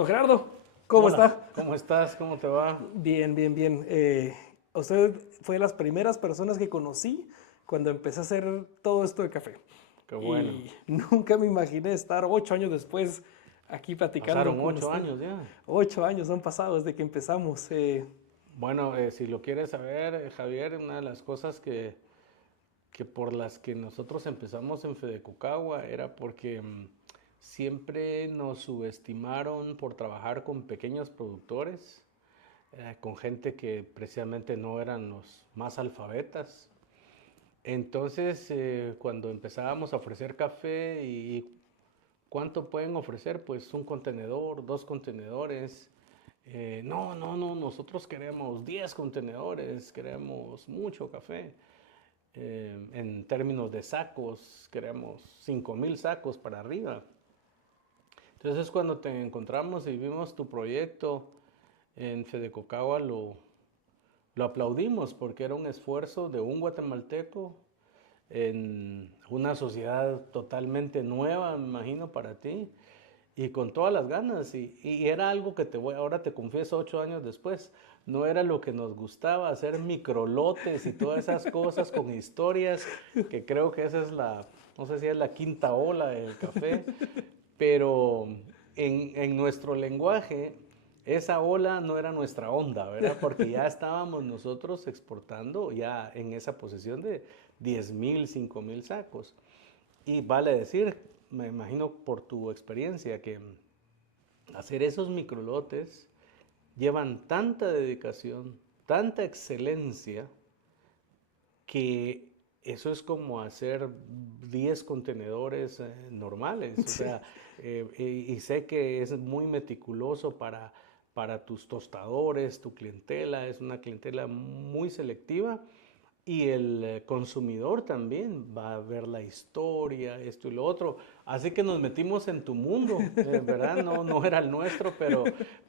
Don Gerardo, ¿cómo Hola, está? ¿cómo estás? ¿Cómo te va? Bien, bien, bien. Usted fue de las primeras personas que conocí cuando empecé a hacer todo esto de café. Qué bueno. Y nunca me imaginé estar 8 años después aquí platicando Pasaron con ocho usted. años ya. 8 años han pasado desde que empezamos. Bueno, si lo quieres saber, Javier, una de las cosas que por las que nosotros empezamos en Fedecucagua era porque siempre nos subestimaron por trabajar con pequeños productores, con gente que precisamente no eran los más alfabetas. Entonces, cuando empezábamos a ofrecer café y ¿cuánto pueden ofrecer? Pues un contenedor, dos contenedores. No, no, no, nosotros queremos 10 contenedores, queremos mucho café. En términos de sacos, queremos 5,000 sacos para arriba. Entonces cuando te encontramos y vimos tu proyecto en Fedecocagua lo aplaudimos porque era un esfuerzo de un guatemalteco en una sociedad totalmente nueva, me imagino, para ti, y con todas las ganas. Y era algo que ahora te confieso 8 años después, no era lo que nos gustaba, hacer microlotes y todas esas cosas con historias, que creo que esa es no sé si es la quinta ola del café, pero en nuestro lenguaje esa ola no era nuestra onda, ¿verdad? Porque ya estábamos nosotros exportando ya en esa posición de 10,000, 5,000 sacos. Y vale decir, me imagino por tu experiencia, que hacer esos microlotes llevan tanta dedicación, tanta excelencia, que eso es como hacer 10 contenedores normales. O sí. sea, y sé que es muy meticuloso para tus tostadores, tu clientela, es una clientela muy selectiva. Y el consumidor también va a ver la historia, esto y lo otro. Así que nos metimos en tu mundo, ¿verdad? No, no era el nuestro,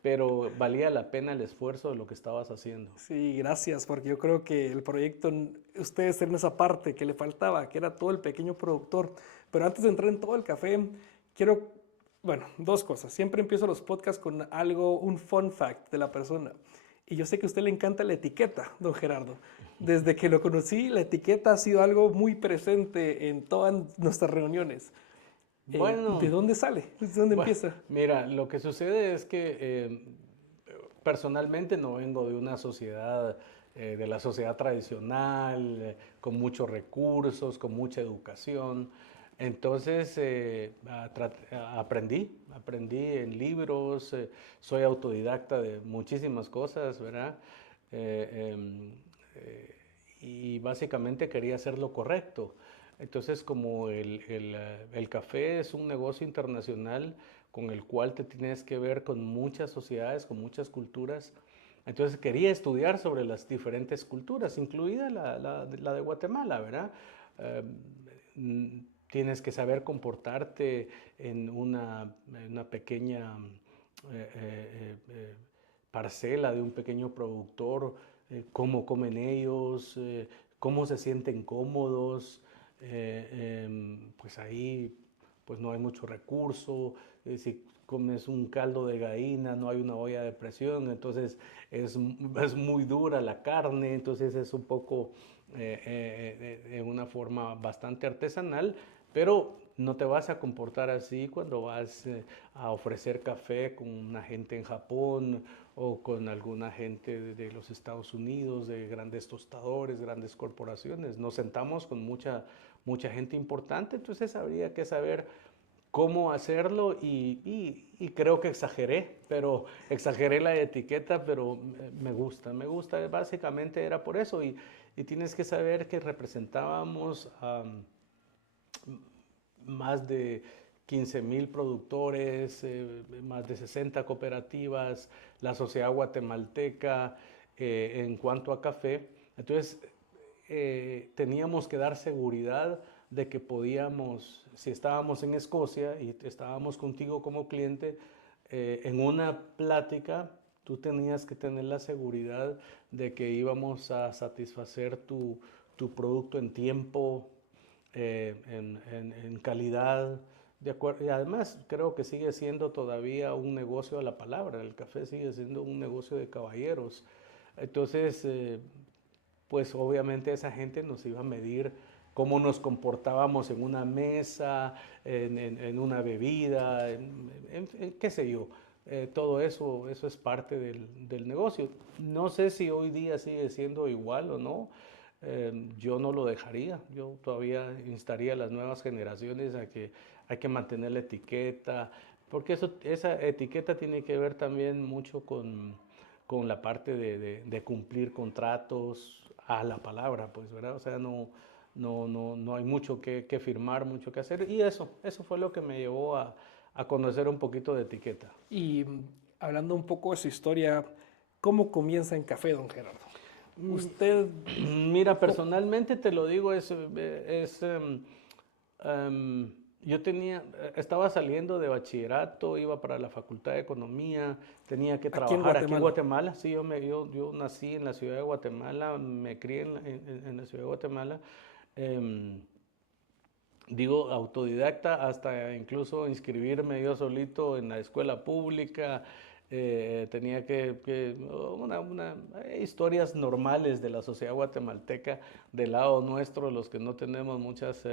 pero valía la pena el esfuerzo de lo que estabas haciendo. Sí, gracias, porque yo creo que el proyecto, ustedes eran esa parte que le faltaba, que era todo el pequeño productor. Pero antes de entrar en todo el café, quiero, bueno, dos cosas. Siempre empiezo los podcasts con algo, un fun fact de la persona. Y yo sé que a usted le encanta la etiqueta, don Gerardo. Desde que lo conocí, la etiqueta ha sido algo muy presente en todas nuestras reuniones. ¿De Bueno, dónde sale? ¿De dónde bueno, empieza? mira, lo que sucede es que personalmente no vengo de una sociedad, de la sociedad tradicional, con muchos recursos, con mucha educación. Entonces, aprendí en libros, soy autodidacta de muchísimas cosas, ¿verdad? Eh, em, eh, y básicamente quería hacer lo correcto. Entonces, como el café es un negocio internacional con el cual te tienes que ver con muchas sociedades, con muchas culturas, entonces quería estudiar sobre las diferentes culturas, incluida la de Guatemala, ¿verdad? Eh, Tienes que saber comportarte en una pequeña eh, eh, eh, parcela de un pequeño productor, cómo comen ellos, cómo se sienten cómodos, pues ahí pues no hay mucho recurso, si comes un caldo de gallina, no hay una olla de presión, entonces es muy dura la carne, entonces es un poco de una forma bastante artesanal, pero no te vas a comportar así cuando vas a ofrecer café con una gente en Japón o con alguna gente de los Estados Unidos, de grandes tostadores, grandes corporaciones. Nos sentamos con mucha gente importante, entonces habría que saber cómo hacerlo y creo que exageré la etiqueta, pero me gusta, básicamente era por eso y tienes que saber que representábamos más de 15,000 productores, más de 60 cooperativas, la sociedad guatemalteca en cuanto a café. Entonces, teníamos que dar seguridad de que podíamos, si estábamos en Escocia y estábamos contigo como cliente, en una plática tú tenías que tener la seguridad de que íbamos a satisfacer tu producto en tiempo, en calidad, de acuerdo. Y además creo que sigue siendo todavía un negocio a la palabra. El café sigue siendo un negocio de caballeros. Entonces, pues obviamente esa gente nos iba a medir cómo nos comportábamos en una mesa, en una bebida, qué sé yo. Todo eso es parte del negocio. No sé si hoy día sigue siendo igual o no. Yo no lo dejaría. Yo todavía instaría a las nuevas generaciones a que hay que mantener la etiqueta, porque esa etiqueta tiene que ver también mucho con la parte de cumplir contratos a la palabra, pues, ¿verdad? O sea, no hay mucho que firmar, mucho que hacer. Y eso fue lo que me llevó a conocer un poquito de etiqueta. Y hablando un poco de su historia, ¿cómo comienza en café, don Gerardo? Usted, Mira, personalmente te lo digo, yo estaba saliendo de bachillerato, iba para la Facultad de Economía, tenía que aquí en trabajar aquí en Guatemala. Guatemala. Sí, yo nací en la ciudad de Guatemala, me crié en la ciudad de Guatemala. Em, Digo, autodidacta, hasta incluso inscribirme yo solito en la escuela pública. Tenía historias normales de la sociedad guatemalteca del lado nuestro, los que no tenemos muchas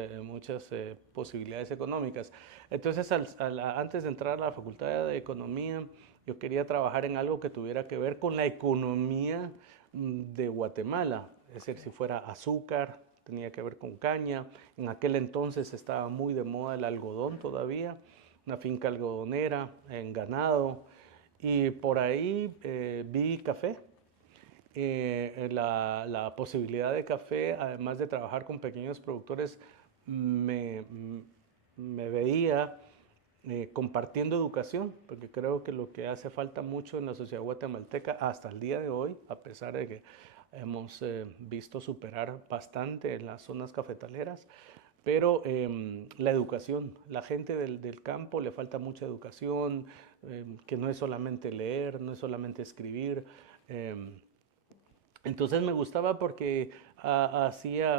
posibilidades económicas. Entonces, antes de entrar a la Facultad de Economía, yo quería trabajar en algo que tuviera que ver con la economía de Guatemala, es decir, si fuera azúcar, tenía que ver con caña. En aquel entonces estaba muy de moda el algodón todavía, una finca algodonera, en ganado, y por ahí vi café. La posibilidad de café, además de trabajar con pequeños productores, me, me veía compartiendo educación, porque creo que lo que hace falta mucho en la sociedad guatemalteca hasta el día de hoy, a pesar de que hemos visto superar bastante en las zonas cafetaleras, pero la educación, la gente del campo le falta mucha educación, que no es solamente leer, no es solamente escribir. eh, entonces me gustaba porque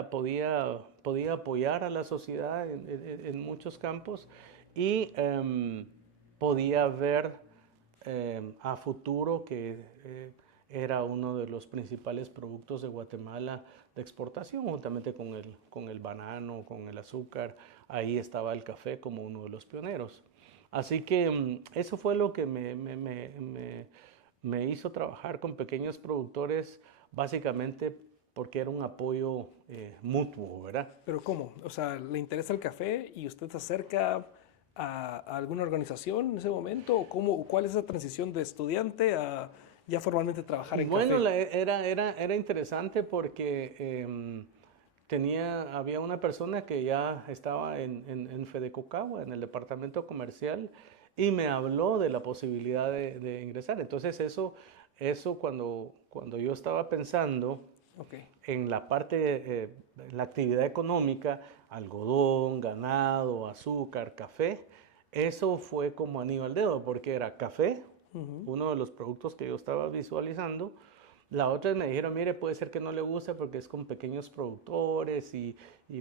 podía apoyar a la sociedad en muchos campos y podía ver a futuro que era uno de los principales productos de Guatemala de exportación, juntamente con el banano, con el azúcar. Ahí estaba el café como uno de los pioneros. Así que eso fue lo que me hizo trabajar con pequeños productores, básicamente porque era un apoyo mutuo, ¿verdad? Pero ¿cómo? O sea, ¿le interesa el café y usted se acerca a alguna organización en ese momento? ¿O cómo, cuál es esa transición de estudiante a ya formalmente trabajar en Bueno, café? era interesante porque había una persona que ya estaba en Fedecocagua, en el departamento comercial, y me habló de la posibilidad de ingresar. Entonces eso cuando yo estaba pensando Ok. en la parte, la actividad económica, algodón, ganado, azúcar, café, eso fue como anillo al dedo, porque era café, Ujú. uno de los productos que yo estaba visualizando. La otra me dijeron, mire, puede ser que no le guste porque es con pequeños productores y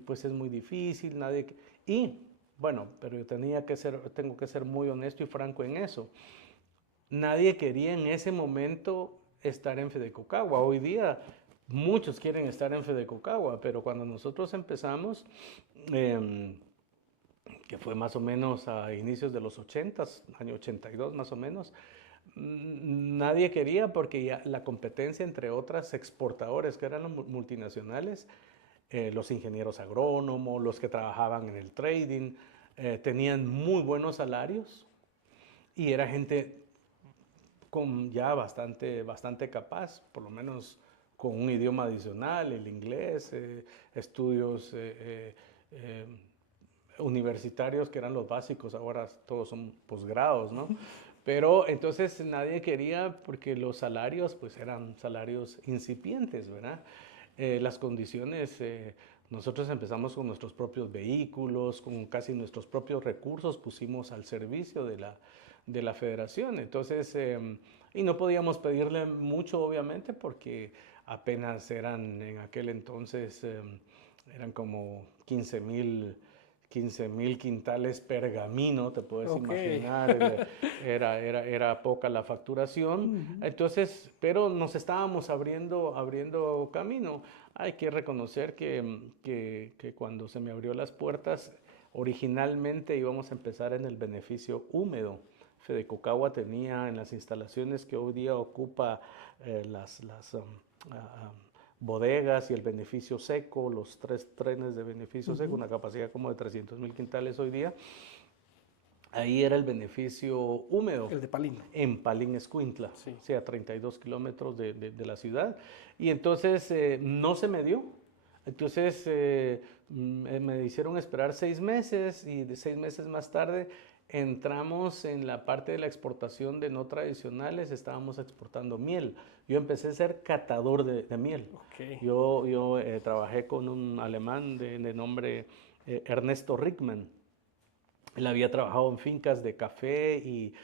pues es muy difícil, Y bueno, pero yo tengo que ser muy honesto y franco en eso. Nadie quería en ese momento estar en Fedecocagua. Hoy día muchos quieren estar en Fedecocagua, pero cuando nosotros empezamos, em, que fue más o menos a inicios de los 80, año 82 más o menos, nadie quería porque ya la competencia entre otras exportadores que eran los multinacionales, los ingenieros agrónomos, los que trabajaban en el trading, tenían muy buenos salarios y era gente con ya bastante capaz, por lo menos con un idioma adicional, el inglés, estudios universitarios que eran los básicos, ahora todos son posgrados, ¿no? Pero entonces nadie quería porque los salarios pues eran salarios incipientes, ¿verdad? Las condiciones, nosotros empezamos con nuestros propios vehículos, con casi nuestros propios recursos, pusimos al servicio de la federación. Entonces, y no podíamos pedirle mucho, obviamente, porque apenas eran en aquel entonces, eran como 15,000 15,000 quintales pergamino, te puedes Ok. imaginar, era poca la facturación. Ujú. Entonces, pero nos estábamos abriendo camino. Hay que reconocer que cuando se me abrió las puertas, originalmente íbamos a empezar en el beneficio húmedo. Fedecocagua tenía en las instalaciones que hoy día ocupa las ah, bodegas y el beneficio seco, los 3 trenes de beneficio seco, Ujú. una capacidad como de 300,000 quintales hoy día. Ahí era el beneficio húmedo El de Palín. en Palín Escuintla, Sí. o sea, 32 kilómetros de la ciudad. Y entonces no se me dio. Entonces me hicieron esperar 6 meses y de 6 meses más tarde entramos en la parte de la exportación de no tradicionales, estábamos exportando miel. Yo empecé a ser catador de miel. Ok. Yo trabajé con un alemán de nombre Ernesto Rickman. Él había trabajado en fincas de café y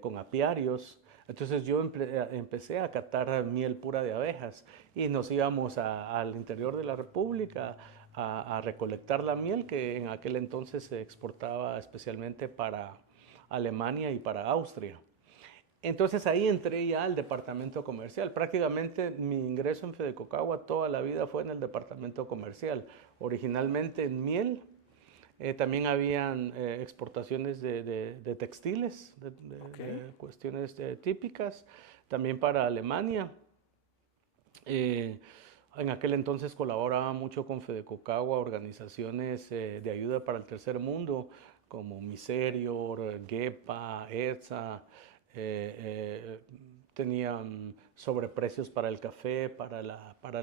con apiarios. Entonces yo empecé a catar miel pura de abejas y nos íbamos al interior de la República a recolectar la miel que en aquel entonces se exportaba especialmente para Alemania y para Austria. Entonces ahí entré ya al departamento comercial. Prácticamente mi ingreso en Fedecocagua toda la vida fue en el departamento comercial. Originalmente en miel, también habían exportaciones de textiles, Ok. de cuestiones típicas, también para Alemania. Eh, en aquel entonces colaboraba mucho con Fedecocagua, organizaciones de ayuda para el tercer mundo, como Miserior, GEPA, ETSA, eh, tenían sobreprecios para el café, para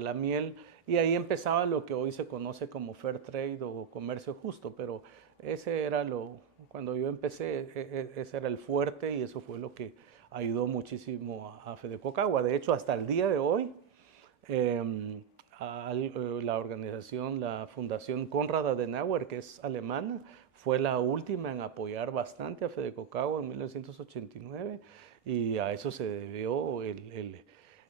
la miel, y ahí empezaba lo que hoy se conoce como Fair Trade o comercio justo, pero ese era cuando yo empecé, ese era el fuerte y eso fue lo que ayudó muchísimo a Fedecocagua. De hecho, hasta el día de hoy, eh, la organización, la Fundación Konrad Adenauer, que es alemana, fue la última en apoyar bastante a Fedecocagua en 1989 y a eso se debió el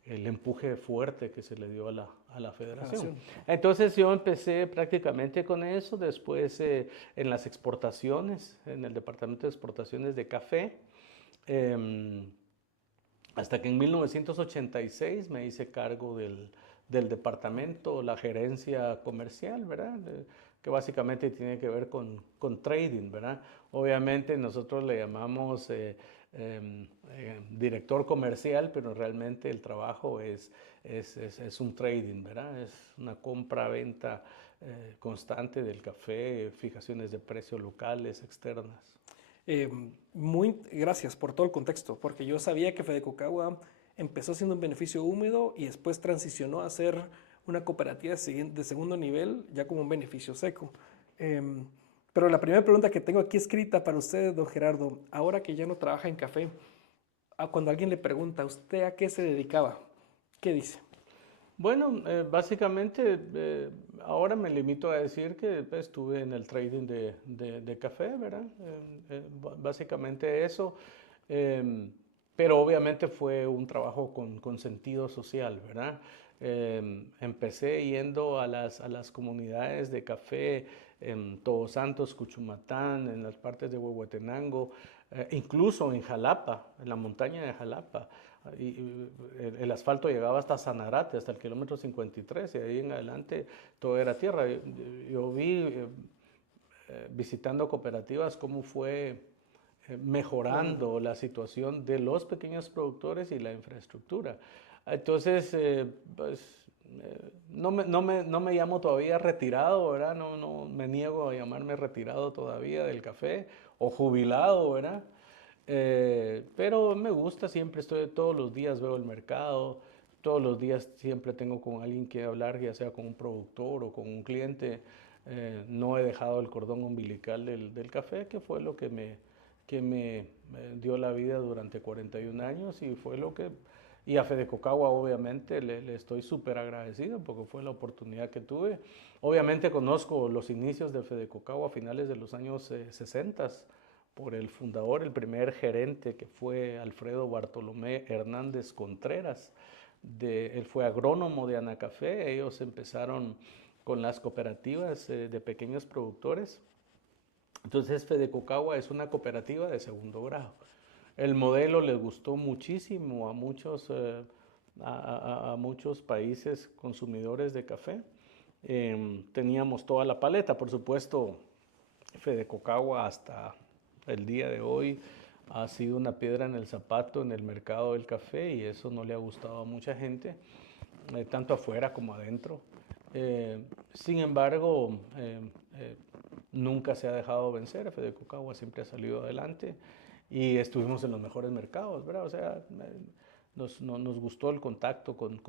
empuje fuerte que se le dio a la federación. Federación. Entonces yo empecé prácticamente con eso, después en las exportaciones, en el departamento de exportaciones de café. Eh, Hasta que en 1986 me hice cargo del departamento, la gerencia comercial, ¿verdad? Que básicamente tiene que ver con trading, ¿verdad? Obviamente nosotros le llamamos director comercial, pero realmente el trabajo es un trading, ¿verdad? Es una compra-venta constante del café, fijaciones de precios locales, externas. Gracias por todo el contexto, porque yo sabía que Fedecocagua empezó siendo un beneficio húmedo y después transicionó a ser una cooperativa de segundo nivel, ya como un beneficio seco. Em, pero la primera pregunta que tengo aquí escrita para usted, don Gerardo, ahora que ya no trabaja en café, cuando alguien le pregunta, ¿usted a qué se dedicaba? ¿Qué dice? Bueno, básicamente ahora me limito a decir que pues, estuve en el trading de café, ¿verdad? Básicamente eso. Em, pero obviamente fue un trabajo con sentido social, ¿verdad? Empecé yendo a las comunidades de café en Todos Santos, Cuchumatán, en las partes de Huehuetenango, incluso en Jalapa, en la montaña de Jalapa. Y el asfalto llegaba hasta Sanarate, hasta el kilómetro 53, y ahí en adelante todo era tierra. Yo vi visitando cooperativas cómo fue Bueno, mejorando la situación de los pequeños productores y la infraestructura. Entonces, pues no me llamo todavía retirado, ¿verdad? No me niego a llamarme retirado todavía del café o jubilado, ¿verdad? Pero me gusta, siempre estoy, todos los días veo el mercado, todos los días siempre tengo con alguien que hablar, ya sea con un productor o con un cliente. No he dejado el cordón umbilical del café, que fue lo que me dio la vida durante 41 años y fue lo que, y a Fedecocagua obviamente le estoy súper agradecido porque fue la oportunidad que tuve. Obviamente conozco los inicios de Fedecocagua a finales de los años 60 por el fundador, el primer gerente que fue Alfredo Bartolomé Hernández Contreras. Él fue agrónomo de Anacafé, ellos empezaron con las cooperativas de pequeños productores. Entonces, Fedecocagua es una cooperativa de segundo grado. El modelo les gustó muchísimo a muchos países consumidores de café. Teníamos toda la paleta, por supuesto. Fedecocagua hasta el día de hoy ha sido una piedra en el zapato en el mercado del café y eso no le ha gustado a mucha gente, tanto afuera como adentro. Sin embargo, nunca se ha dejado vencer. Fedecocagua siempre ha salido adelante y estuvimos en los mejores mercados, ¿verdad? O sea, nos gustó el contacto con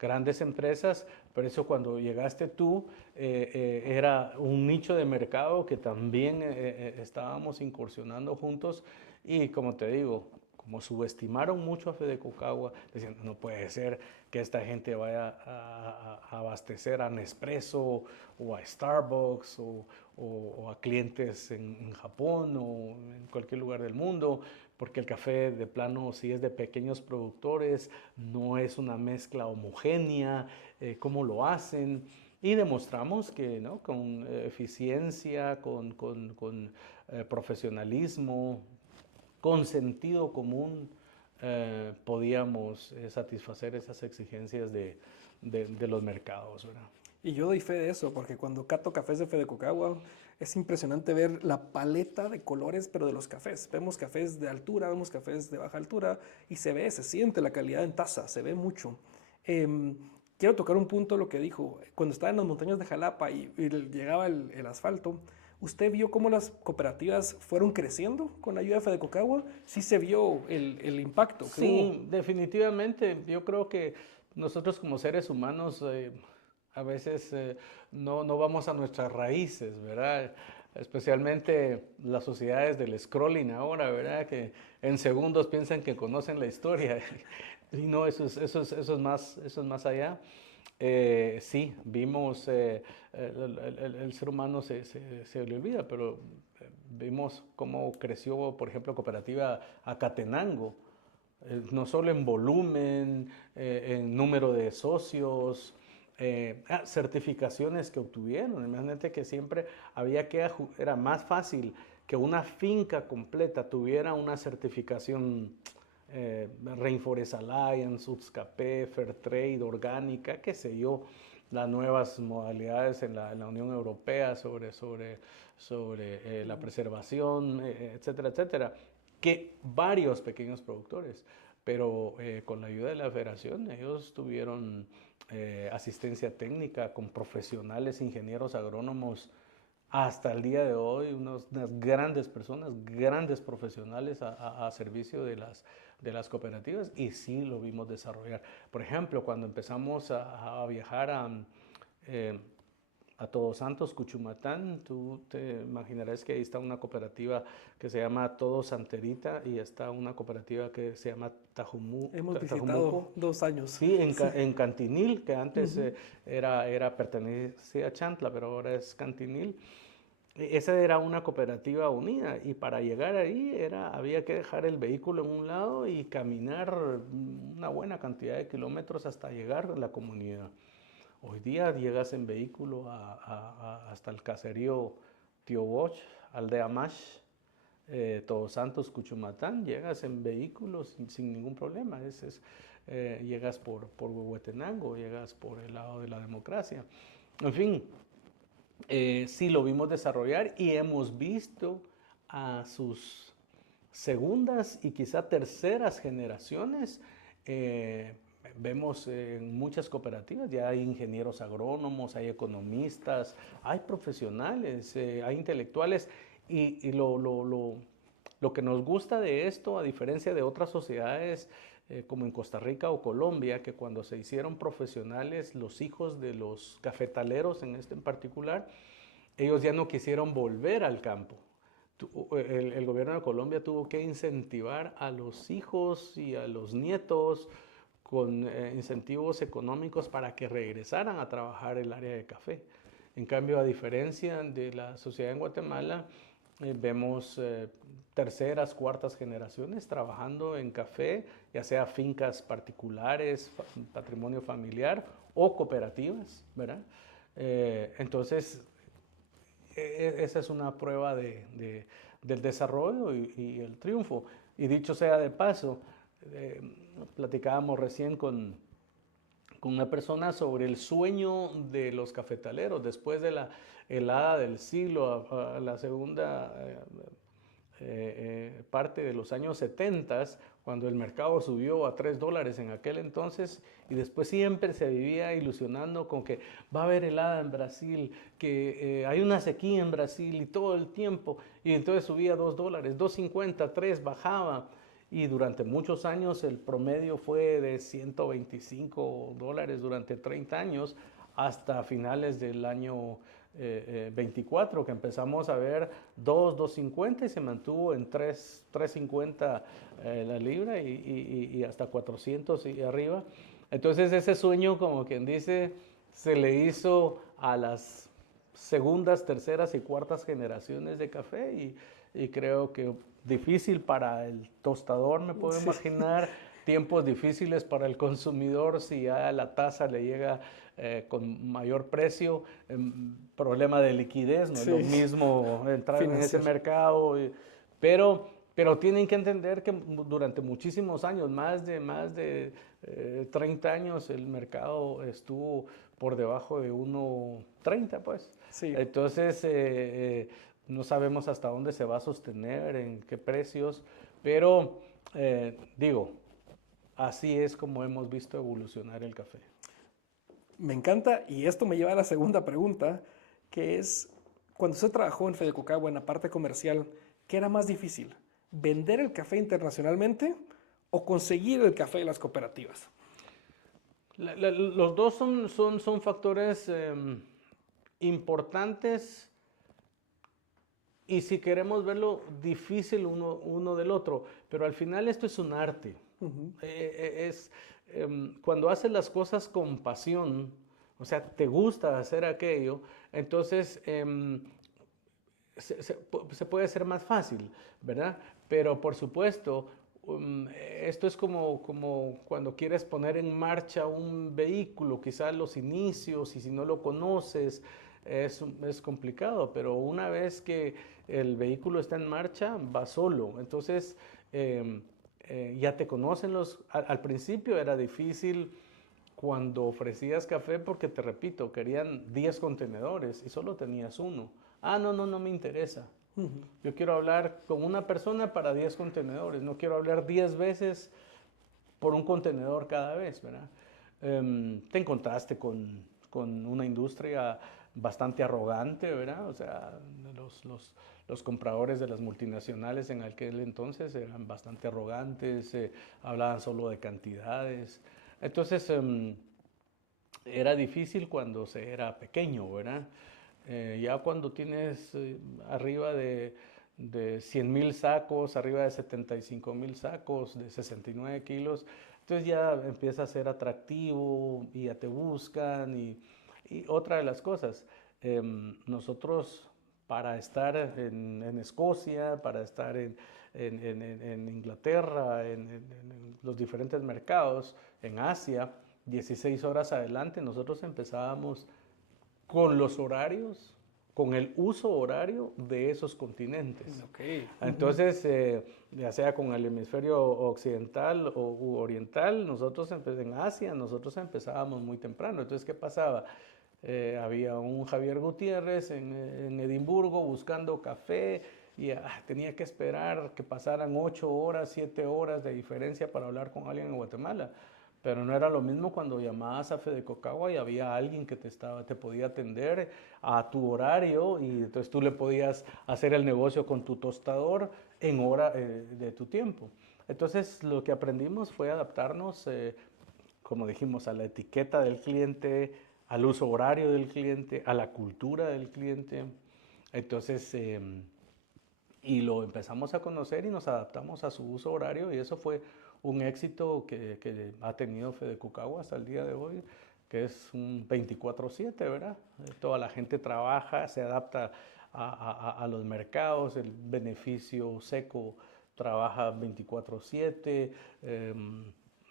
grandes empresas, por eso cuando llegaste tú era un nicho de mercado que también estábamos incursionando juntos y como te digo, como subestimaron mucho a Fedecocagua, decían, no puede ser que esta gente vaya a abastecer a Nespresso o a Starbucks o a clientes en Japón o en cualquier lugar del mundo, porque el café de plano, si es de pequeños productores, no es una mezcla homogénea, cómo lo hacen. Y demostramos que ¿no? Con eficiencia, con profesionalismo, con sentido común, podíamos satisfacer esas exigencias de los mercados, ¿verdad? Y yo doy fe de eso, porque cuando cato cafés de Fedecocagua, es impresionante ver la paleta de colores, pero de los cafés. Vemos cafés de altura, vemos cafés de baja altura, y se ve, se siente la calidad en taza, se ve mucho. Em, Quiero tocar un punto lo que dijo. Cuando estaba en las montañas de Jalapa y llegaba el asfalto, ¿usted vio cómo las cooperativas fueron creciendo con la ayuda de Fedecocagua? Sí se vio el impacto que hubo. Sí, definitivamente. Yo creo que nosotros como seres humanos a veces no vamos a nuestras raíces, ¿verdad? Especialmente las sociedades del scrolling ahora, ¿verdad? Que en segundos piensan que conocen la historia. Y no, eso es más allá. Sí, vimos, el ser humano se le olvida, pero vimos cómo creció, por ejemplo, Cooperativa Acatenango, no solo en volumen, en número de socios, certificaciones que obtuvieron. Imagínate que siempre era más fácil que una finca completa tuviera una certificación Rainforest Alliance, UTSCAPE, Fairtrade, orgánica, qué sé yo, las nuevas modalidades en la Unión Europea sobre la preservación, etcétera, etcétera, que varios pequeños productores, pero con la ayuda de la federación ellos tuvieron asistencia técnica con profesionales, ingenieros agrónomos, hasta el día de hoy, unas grandes personas, grandes profesionales a servicio de las cooperativas y sí lo vimos desarrollar. Por ejemplo, cuando empezamos a viajar eh, a Todos Santos, Cuchumatán, tú te imaginarás que ahí está una cooperativa que se llama Todo Santerita y está una cooperativa que se llama Hemos Tajumuco. visitado 2 años. Sí, Sí. en Cantinil, que antes Ujú. pertenecía a Chantla, pero ahora es Cantinil. Esa era una cooperativa unida y para llegar ahí había que dejar el vehículo en un lado y caminar una buena cantidad de kilómetros hasta llegar a la comunidad. Hoy día llegas en vehículo hasta el caserío Tío Bosch, Aldea Mash, Todos Santos, Cuchumatán, llegas en vehículo sin ningún problema. Llegas por Huehuetenango, llegas por el lado de la democracia. En fin, sí lo vimos desarrollar y hemos visto a sus segundas y quizá terceras generaciones. Vemos en muchas cooperativas, ya hay ingenieros agrónomos, hay economistas, hay profesionales, hay intelectuales y lo que nos gusta de esto, a diferencia de otras sociedades como en Costa Rica o Colombia, que cuando se hicieron profesionales, los hijos de los cafetaleros en este en particular, ellos ya no quisieron volver al campo. El gobierno de Colombia tuvo que incentivar a los hijos y a los nietos con incentivos económicos para que regresaran a trabajar el área de café. En cambio, a diferencia de la sociedad en Guatemala, vemos terceras, cuartas generaciones trabajando en café, ya sea fincas particulares, patrimonio familiar o cooperativas, ¿verdad? Entonces, esa es una prueba del desarrollo y el triunfo. Y dicho sea de paso, platicábamos recién con una persona sobre el sueño de los cafetaleros después de la helada del siglo, a la segunda parte de los años 70, cuando el mercado subió a $3 en aquel entonces, y después siempre se vivía ilusionando con que va a haber helada en Brasil, que hay una sequía en Brasil y todo el tiempo, y entonces subía $2, 2.50, 3, bajaba. Y durante muchos años el promedio fue de $125 durante 30 años, hasta finales del año 24, que empezamos a ver 2.50 y se mantuvo en 3.50 la libra y hasta 400 y arriba. Entonces ese sueño, como quien dice, se le hizo a las segundas, terceras y cuartas generaciones de café y creo que difícil para el tostador, me puedo imaginar, tiempos difíciles para el consumidor si ya la tasa le llega con mayor precio, problema de liquidez, no es lo mismo entrar en ese mercado, pero tienen que entender que durante muchísimos años, más de 30 años, el mercado estuvo por debajo de 1.30, pues. Sí. Entonces, no sabemos hasta dónde se va a sostener, en qué precios, pero digo, así es como hemos visto evolucionar el café. Me encanta, y esto me lleva a la segunda pregunta, que es, cuando usted trabajó en Fedecocagua en la parte comercial, ¿qué era más difícil? ¿Vender el café internacionalmente o conseguir el café de las cooperativas? Los dos son factores importantes y, si queremos verlo, difícil uno del otro, pero al final esto es un arte. Cuando haces las cosas con pasión, o sea, te gusta hacer aquello, entonces se puede hacer más fácil, ¿verdad? Pero por supuesto, esto es como cuando quieres poner en marcha un vehículo, quizás los inicios, y si no lo conoces, es complicado, pero una vez que el vehículo está en marcha, va solo. Entonces, ya te conocen al principio era difícil cuando ofrecías café porque, te repito, querían 10 contenedores y solo tenías uno. Ah, no me interesa. Yo quiero hablar con una persona para 10 contenedores, no quiero hablar 10 veces por un contenedor cada vez, ¿verdad? Te encontraste con una industria bastante arrogante, ¿verdad? O sea, los compradores de las multinacionales en aquel entonces eran bastante arrogantes, hablaban solo de cantidades. Entonces, era difícil cuando se era pequeño, ¿verdad? Ya cuando tienes arriba de 100,000 sacos, arriba de 75,000 sacos, de 69 kilos, entonces ya empieza a ser atractivo y ya te buscan. Y otra de las cosas, nosotros, para estar en Escocia, para estar en Inglaterra, en los diferentes mercados, en Asia, 16 horas adelante, nosotros empezábamos con los horarios, con el uso horario de esos continentes. Okay. Entonces, ya sea con el hemisferio occidental u oriental, nosotros en Asia, nosotros empezábamos muy temprano. Entonces, ¿qué pasaba? Había un Javier Gutiérrez en Edimburgo buscando café y tenía que esperar que pasaran 8 horas, 7 horas de diferencia para hablar con alguien en Guatemala. Pero no era lo mismo cuando llamabas a Fedecocagua y había alguien que te podía atender a tu horario, y entonces tú le podías hacer el negocio con tu tostador en hora de tu tiempo. Entonces lo que aprendimos fue adaptarnos, como dijimos, a la etiqueta del cliente, al uso horario del cliente, a la cultura del cliente. Entonces, y lo empezamos a conocer y nos adaptamos a su uso horario, y eso fue un éxito que ha tenido Fedecocagua hasta el día de hoy, que es un 24/7, ¿verdad? Toda la gente trabaja, se adapta a los mercados, el beneficio seco trabaja 24/7,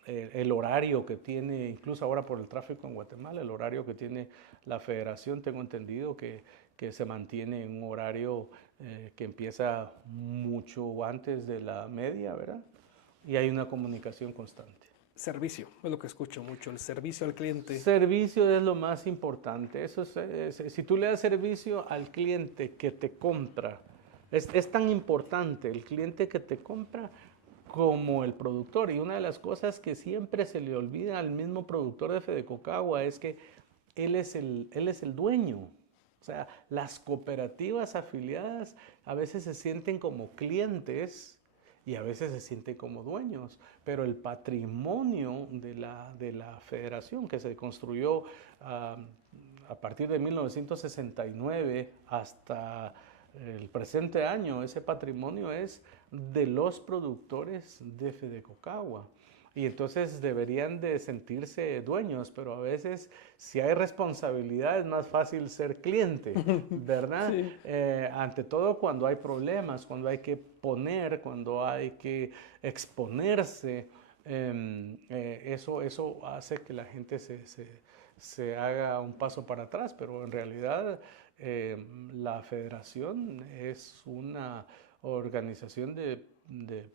el horario que tiene, incluso ahora por el tráfico en Guatemala, el horario que tiene la federación, tengo entendido que se mantiene en un horario que empieza mucho antes de la media, ¿verdad? Y hay una comunicación constante. Servicio, es lo que escucho mucho, el servicio al cliente. Servicio es lo más importante. Eso si tú le das servicio al cliente que te compra, es tan importante el cliente que te compra como el productor. Y una de las cosas que siempre se le olvida al mismo productor de Fedecocagua es que él es el dueño. O sea, las cooperativas afiliadas a veces se sienten como clientes y a veces se sienten como dueños, pero el patrimonio de la federación que se construyó a partir de 1969 hasta el presente año, ese patrimonio es de los productores de Fedecocagua. Y entonces deberían de sentirse dueños, pero a veces si hay responsabilidad es más fácil ser cliente, ¿verdad? Sí. Ante todo cuando hay problemas, cuando hay que poner, cuando hay que exponerse, eso hace que la gente se haga un paso para atrás, pero en realidad la federación es una organización de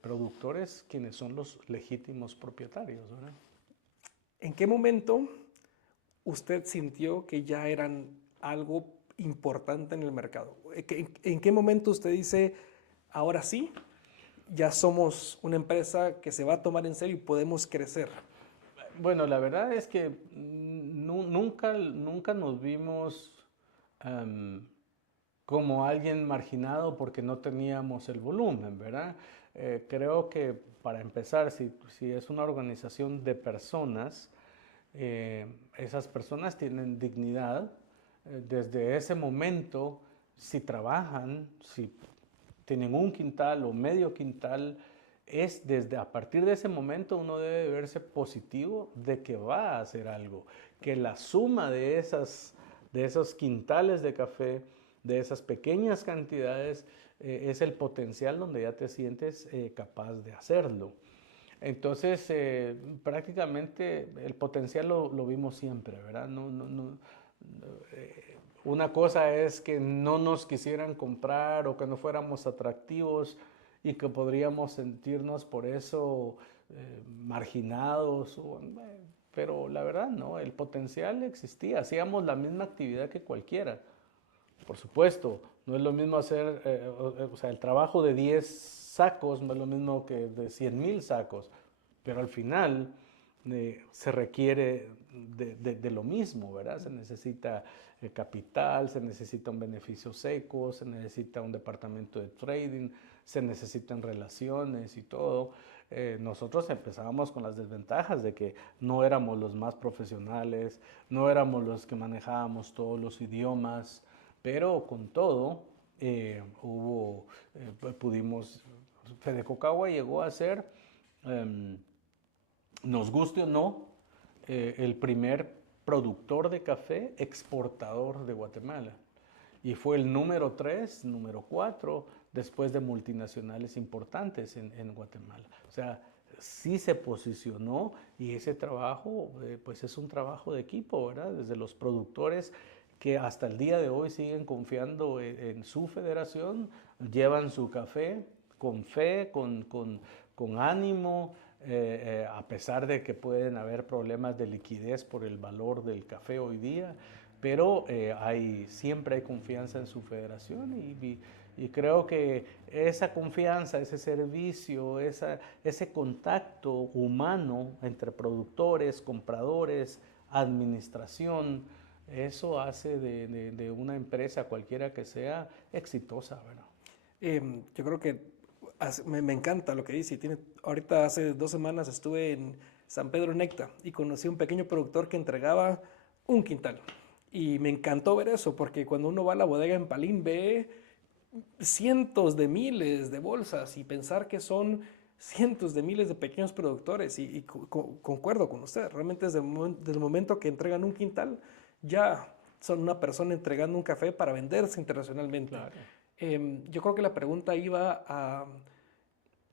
productores quienes son los legítimos propietarios, ¿verdad? ¿En qué momento usted sintió que ya eran algo importante en el mercado? ¿En qué momento usted dice, ahora sí, ya somos una empresa que se va a tomar en serio y podemos crecer? Bueno, la verdad es que nunca nos vimos um, como alguien marginado porque no teníamos el volumen, ¿verdad? Creo que para empezar, si es una organización de personas, esas personas tienen dignidad. Desde ese momento, si trabajan, si tienen un quintal o medio quintal, es desde a partir de ese momento uno debe verse positivo de que va a hacer algo, que la suma de esos quintales de café, de esas pequeñas cantidades, es el potencial donde ya te sientes capaz de hacerlo. Entonces, prácticamente el potencial lo vimos siempre, ¿verdad? Una cosa es que no nos quisieran comprar o que no fuéramos atractivos y que podríamos sentirnos por eso marginados, pero la verdad no, el potencial existía, hacíamos la misma actividad que cualquiera. Por supuesto, no es lo mismo hacer, o sea, el trabajo de 10 sacos no es lo mismo que de 100,000 sacos, pero al final se requiere de lo mismo, ¿verdad? Se necesita capital, se necesita un beneficio seco, se necesita un departamento de trading, se necesitan relaciones y todo. Nosotros empezábamos con las desventajas de que no éramos los más profesionales, no éramos los que manejábamos todos los idiomas, pero con todo pudimos, Fedecocagua llegó a ser, nos guste o no, el primer productor de café exportador de Guatemala. Y fue el número 3, número 4, después de multinacionales importantes en Guatemala. O sea, sí se posicionó y ese trabajo, pues es un trabajo de equipo, ¿verdad? Desde los productores que hasta el día de hoy siguen confiando en su federación, llevan su café con fe, con ánimo, a pesar de que pueden haber problemas de liquidez por el valor del café hoy día, pero siempre hay confianza en su federación y creo que esa confianza, ese servicio, ese contacto humano entre productores, compradores, administración, eso hace de una empresa, cualquiera que sea, exitosa, ¿verdad? Yo creo que me encanta lo que dice. Ahorita hace 2 semanas estuve en San Pedro Necta y conocí a un pequeño productor que entregaba un quintal. Y me encantó ver eso, porque cuando uno va a la bodega en Palín ve cientos de miles de bolsas y pensar que son cientos de miles de pequeños productores. Concuerdo con usted, realmente desde el momento que entregan un quintal, ya son una persona entregando un café para venderse internacionalmente. Claro. Yo creo que la pregunta iba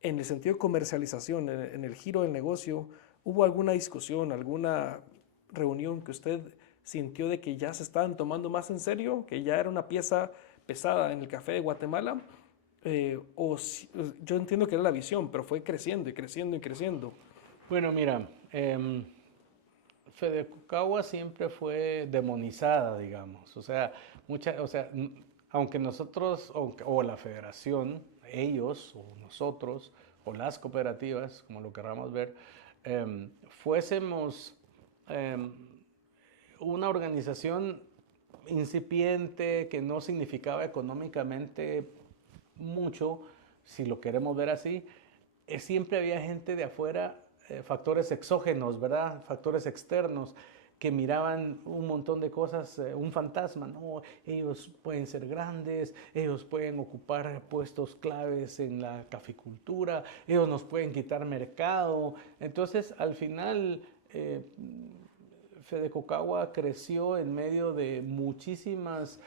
en el sentido de comercialización, en el giro del negocio. ¿Hubo alguna discusión, alguna reunión que usted sintió de que ya se estaban tomando más en serio, que ya era una pieza pesada en el café de Guatemala? Yo entiendo que era la visión, pero fue creciendo y creciendo y creciendo. Bueno, mira, Fede Cucagua siempre fue demonizada, digamos. O sea, aunque nosotros, o la federación, ellos, o nosotros, o las cooperativas, como lo queramos ver, fuésemos em, una organización incipiente que no significaba económicamente mucho, si lo queremos ver así, siempre había gente de afuera, factores exógenos, ¿verdad? Factores externos que miraban un montón de cosas, un fantasma, ¿no? Ellos pueden ser grandes, ellos pueden ocupar puestos claves en la caficultura, ellos nos pueden quitar mercado. Entonces, al final, Fede Cocagua creció en medio de muchísimas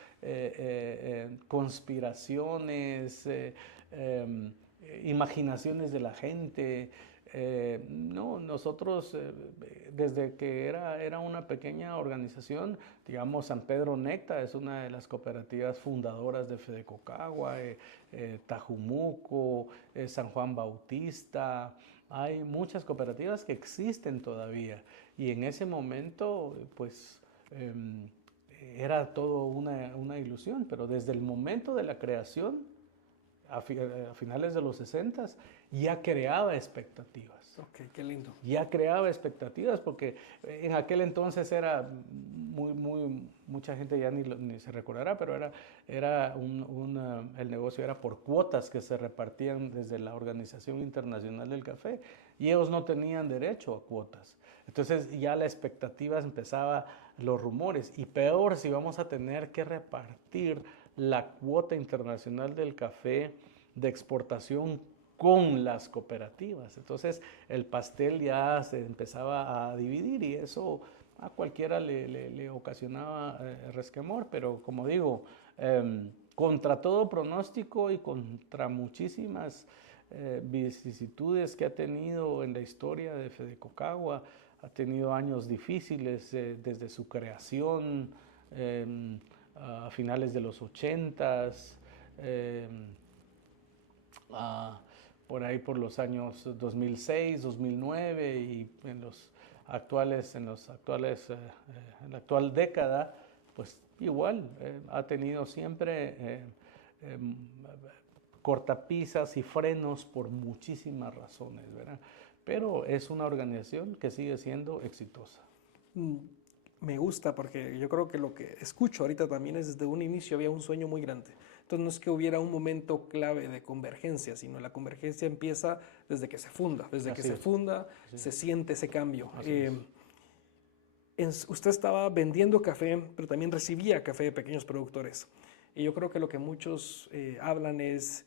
conspiraciones, imaginaciones de la gente. No, nosotros desde que era una pequeña organización, digamos, San Pedro Necta es una de las cooperativas fundadoras de Fede Cocagua, Tajumuco, San Juan Bautista. Hay muchas cooperativas que existen todavía y en ese momento, pues, era todo una ilusión, pero desde el momento de la creación, a finales de los 60, ya creaba expectativas. Ok, qué lindo. Ya creaba expectativas porque en aquel entonces era mucha gente ya ni se recordará, pero el negocio era por cuotas que se repartían desde la Organización Internacional del Café y ellos no tenían derecho a cuotas. Entonces ya la expectativa empezaba, los rumores, y peor si vamos a tener que repartir la cuota internacional del café de exportación con las cooperativas. Entonces el pastel ya se empezaba a dividir y eso a cualquiera le ocasionaba resquemor, pero como digo, contra todo pronóstico y contra muchísimas vicisitudes que ha tenido en la historia de Fede Cocagua, ha tenido años difíciles desde su creación a finales de los 80s, por ahí por los años 2006, 2009 y en la actual década, pues igual ha tenido siempre cortapisas y frenos por muchísimas razones, ¿verdad? Pero es una organización que sigue siendo exitosa. Me gusta porque yo creo que lo que escucho ahorita también es desde un inicio había un sueño muy grande. Entonces no es que hubiera un momento clave de convergencia, sino la convergencia empieza desde que se funda. Desde que se funda se siente ese cambio. Usted estaba vendiendo café, pero también recibía café de pequeños productores. Y yo creo que lo que muchos hablan es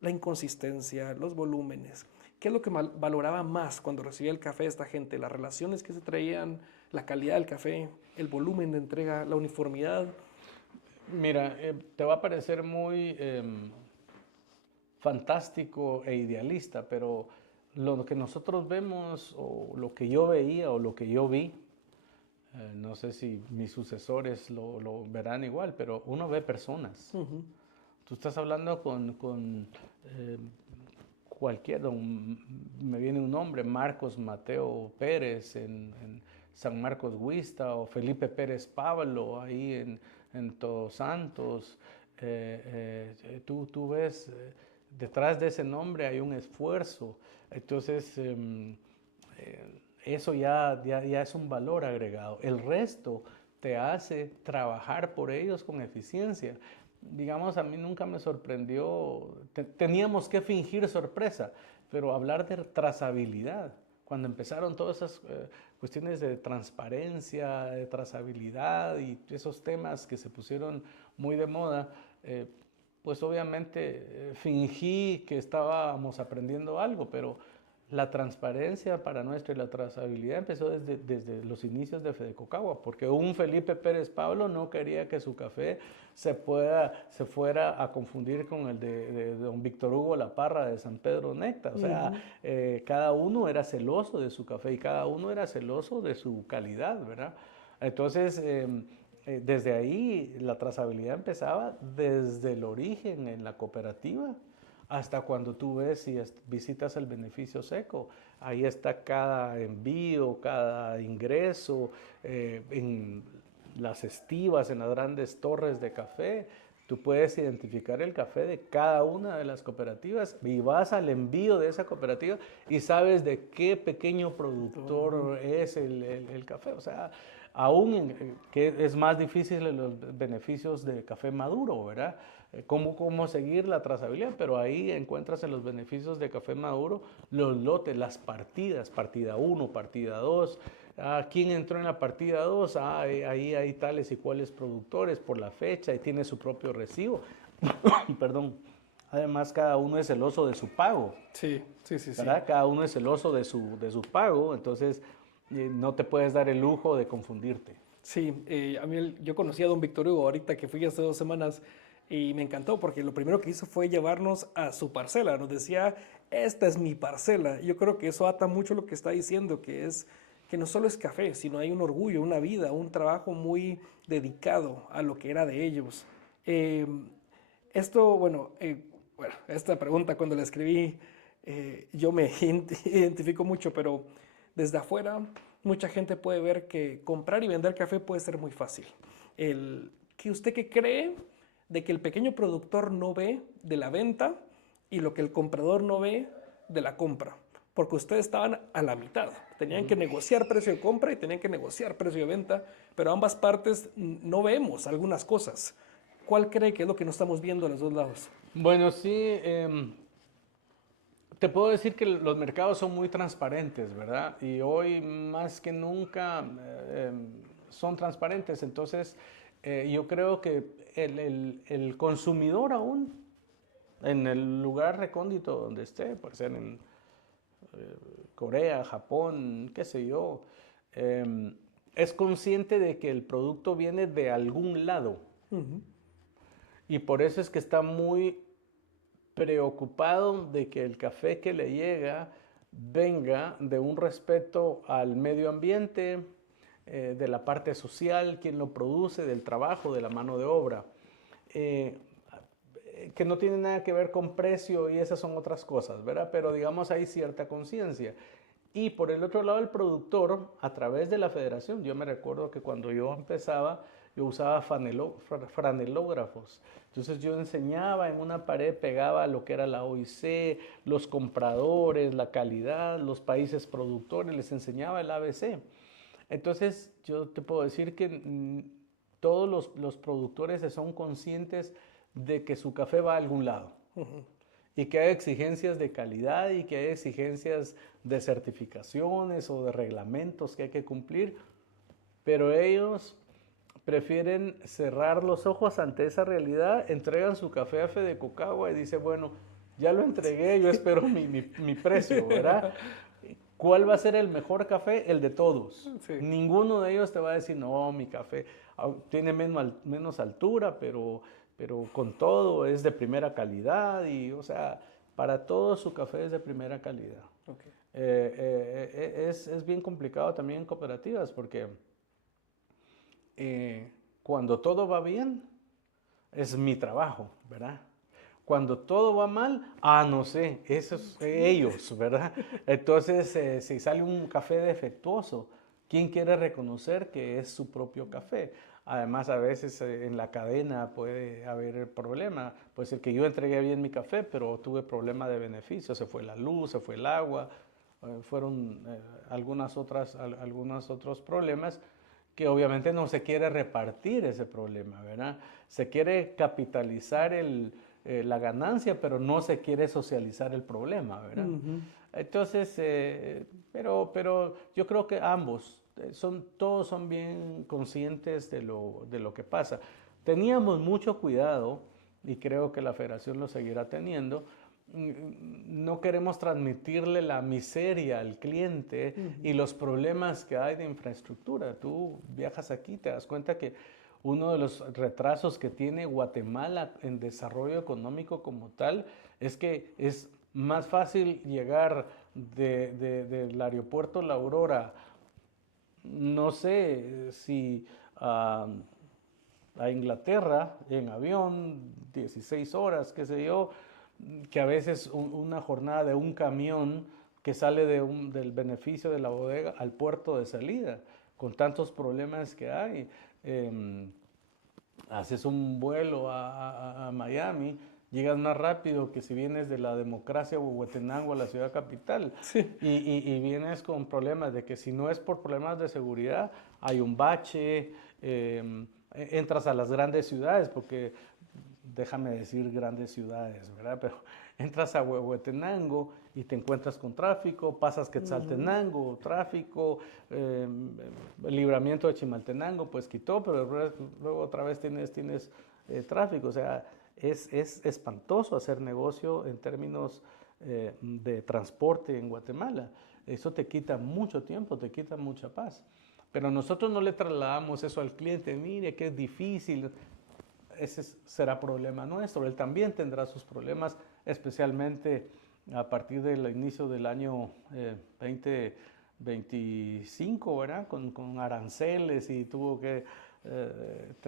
la inconsistencia, los volúmenes. ¿Qué es lo que valoraba más cuando recibía el café de esta gente? Las relaciones que se traían, la calidad del café, el volumen de entrega, la uniformidad. Mira, te va a parecer muy fantástico e idealista, pero lo que nosotros vemos, o lo que yo veía, o lo que yo vi, no sé si mis sucesores lo verán igual, pero uno ve personas. Tú estás hablando con cualquiera, me viene un nombre, Marcos Mateo Pérez en San Marcos Huista, o Felipe Pérez Pablo ahí en Todos Santos. Tú ves, detrás de ese nombre hay un esfuerzo. Entonces, eso ya es un valor agregado. El resto te hace trabajar por ellos con eficiencia. Digamos, a mí nunca me sorprendió, teníamos que fingir sorpresa, pero hablar de trazabilidad, cuando empezaron todas esas cuestiones de transparencia, de trazabilidad y esos temas que se pusieron muy de moda, pues obviamente fingí que estábamos aprendiendo algo, pero la transparencia para nuestra y la trazabilidad empezó desde los inicios de Fedecocagua, porque un Felipe Pérez Pablo no quería que su café se fuera a confundir con el de don Víctor Hugo La Parra de San Pedro Necta. O sea, cada uno era celoso de su café y cada uno era celoso de su calidad, ¿verdad? Entonces, desde ahí la trazabilidad empezaba desde el origen en la cooperativa hasta cuando tú ves y visitas el beneficio seco. Ahí está cada envío, cada ingreso, en las estivas, en las grandes torres de café. Tú puedes identificar el café de cada una de las cooperativas y vas al envío de esa cooperativa y sabes de qué pequeño productor es el café. O sea, aún que es más difícil los beneficios de café maduro, ¿verdad? Cómo seguir la trazabilidad, pero ahí encuentras en los beneficios de café maduro los lotes, las partidas, partida 1, partida 2, quién entró en la partida 2, ahí hay tales y cuales productores por la fecha y tiene su propio recibo. Perdón. Además, cada uno es celoso de su pago. Sí, sí, sí, sí. ¿Verdad? Cada uno es celoso de su pago, entonces no te puedes dar el lujo de confundirte. Sí, yo conocí a don Víctor Hugo ahorita que fui hace 2 semanas y me encantó porque lo primero que hizo fue llevarnos a su parcela. Nos decía, esta es mi parcela. Yo creo que eso ata mucho lo que está diciendo, que es que no solo es café, sino hay un orgullo, una vida, un trabajo muy dedicado a lo que era de ellos. Eh, bueno, esta pregunta cuando la escribí, yo me identifico mucho, pero desde afuera mucha gente puede ver que comprar y vender café puede ser muy fácil. ¿Usted qué cree de que el pequeño productor no ve de la venta y lo que el comprador no ve de la compra? Porque ustedes estaban a la mitad. Tenían que negociar precio de compra y tenían que negociar precio de venta, pero ambas partes no vemos algunas cosas. ¿Cuál cree que es lo que no estamos viendo a los dos lados? Bueno, sí, te puedo decir que los mercados son muy transparentes, ¿verdad? Y hoy más que nunca son transparentes. Entonces, yo creo que el consumidor aún, en el lugar recóndito donde esté, puede ser en Corea, Japón, qué sé yo, es consciente de que el producto viene de algún lado. Y por eso es que está muy preocupado de que el café que le llega venga de un respeto al medio ambiente, de la parte social, quien lo produce, del trabajo, de la mano de obra, que no tiene nada que ver con precio y esas son otras cosas, ¿verdad? Pero digamos hay cierta conciencia. Y por el otro lado el productor, a través de la federación, yo me recuerdo que cuando yo empezaba, yo usaba franelógrafos. Entonces yo enseñaba en una pared, pegaba lo que era la OIC, los compradores, la calidad, los países productores, les enseñaba el ABC. Entonces yo te puedo decir que todos los productores son conscientes de que su café va a algún lado. Y que hay exigencias de calidad y que hay exigencias de certificaciones o de reglamentos que hay que cumplir, pero ellos prefieren cerrar los ojos ante esa realidad, entregan su café a Fedecocagua y dicen, bueno, ya lo entregué, yo espero mi precio, ¿verdad? ¿Cuál va a ser el mejor café? El de todos. Sí. Ninguno de ellos te va a decir, no, mi café tiene menos altura, pero con todo es de primera calidad y, o sea, para todo su café es de primera calidad. Okay. Es bien complicado también en cooperativas porque cuando todo va bien, es mi trabajo, ¿verdad? Cuando todo va mal, no sé, esos ellos, ¿verdad? Entonces, si sale un café defectuoso, ¿quién quiere reconocer que es su propio café? Además, a veces en la cadena puede haber problema. Puede ser que yo entregué bien mi café, pero tuve problema de beneficio. Se fue la luz, se fue el agua, fueron algunos otros problemas que obviamente no se quiere repartir ese problema, ¿verdad? Se quiere capitalizar la ganancia, pero no se quiere socializar el problema, ¿verdad? Entonces, pero yo creo que ambos, todos son bien conscientes de lo que pasa. Teníamos mucho cuidado, y creo que la federación lo seguirá teniendo, no queremos transmitirle la miseria al cliente y los problemas que hay de infraestructura. Tú viajas aquí, te das cuenta que uno de los retrasos que tiene Guatemala en desarrollo económico como tal es que es más fácil llegar del aeropuerto La Aurora, no sé si a Inglaterra en avión, 16 horas, qué sé yo, que a veces una jornada de un camión que sale del beneficio de la bodega al puerto de salida, con tantos problemas que hay. Haces un vuelo a Miami, llegas más rápido que si vienes de la democracia Huehuetenango a la ciudad capital. Sí. Y vienes con problemas de que si no es por problemas de seguridad, hay un bache, entras a las grandes ciudades, porque déjame decir grandes ciudades, ¿verdad? Pero entras a Huehuetenango y te encuentras con tráfico, pasas Quetzaltenango, tráfico, el libramiento de Chimaltenango, pues quitó, pero luego otra vez tienes tráfico. O sea, es espantoso hacer negocio en términos de transporte en Guatemala. Eso te quita mucho tiempo, te quita mucha paz. Pero nosotros no le trasladamos eso al cliente, mire que es difícil. Ese será problema nuestro. Él también tendrá sus problemas, especialmente a partir del inicio del año 2025, ¿verdad? Con aranceles y tuvo que...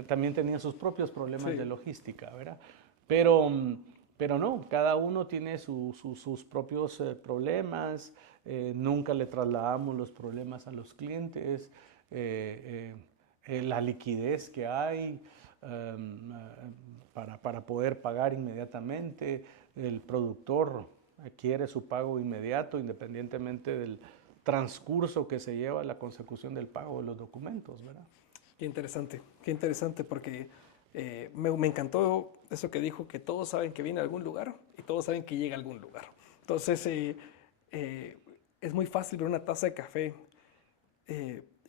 también tenía sus propios problemas de logística, ¿verdad? Pero no, cada uno tiene sus propios problemas. Nunca le trasladamos los problemas a los clientes. La liquidez que hay para poder pagar inmediatamente. El productor quiere su pago inmediato, independientemente del transcurso que se lleva la consecución del pago de los documentos, ¿verdad? Qué interesante porque me encantó eso que dijo, que todos saben que viene a algún lugar y todos saben que llega a algún lugar. Entonces, es muy fácil ver una taza de café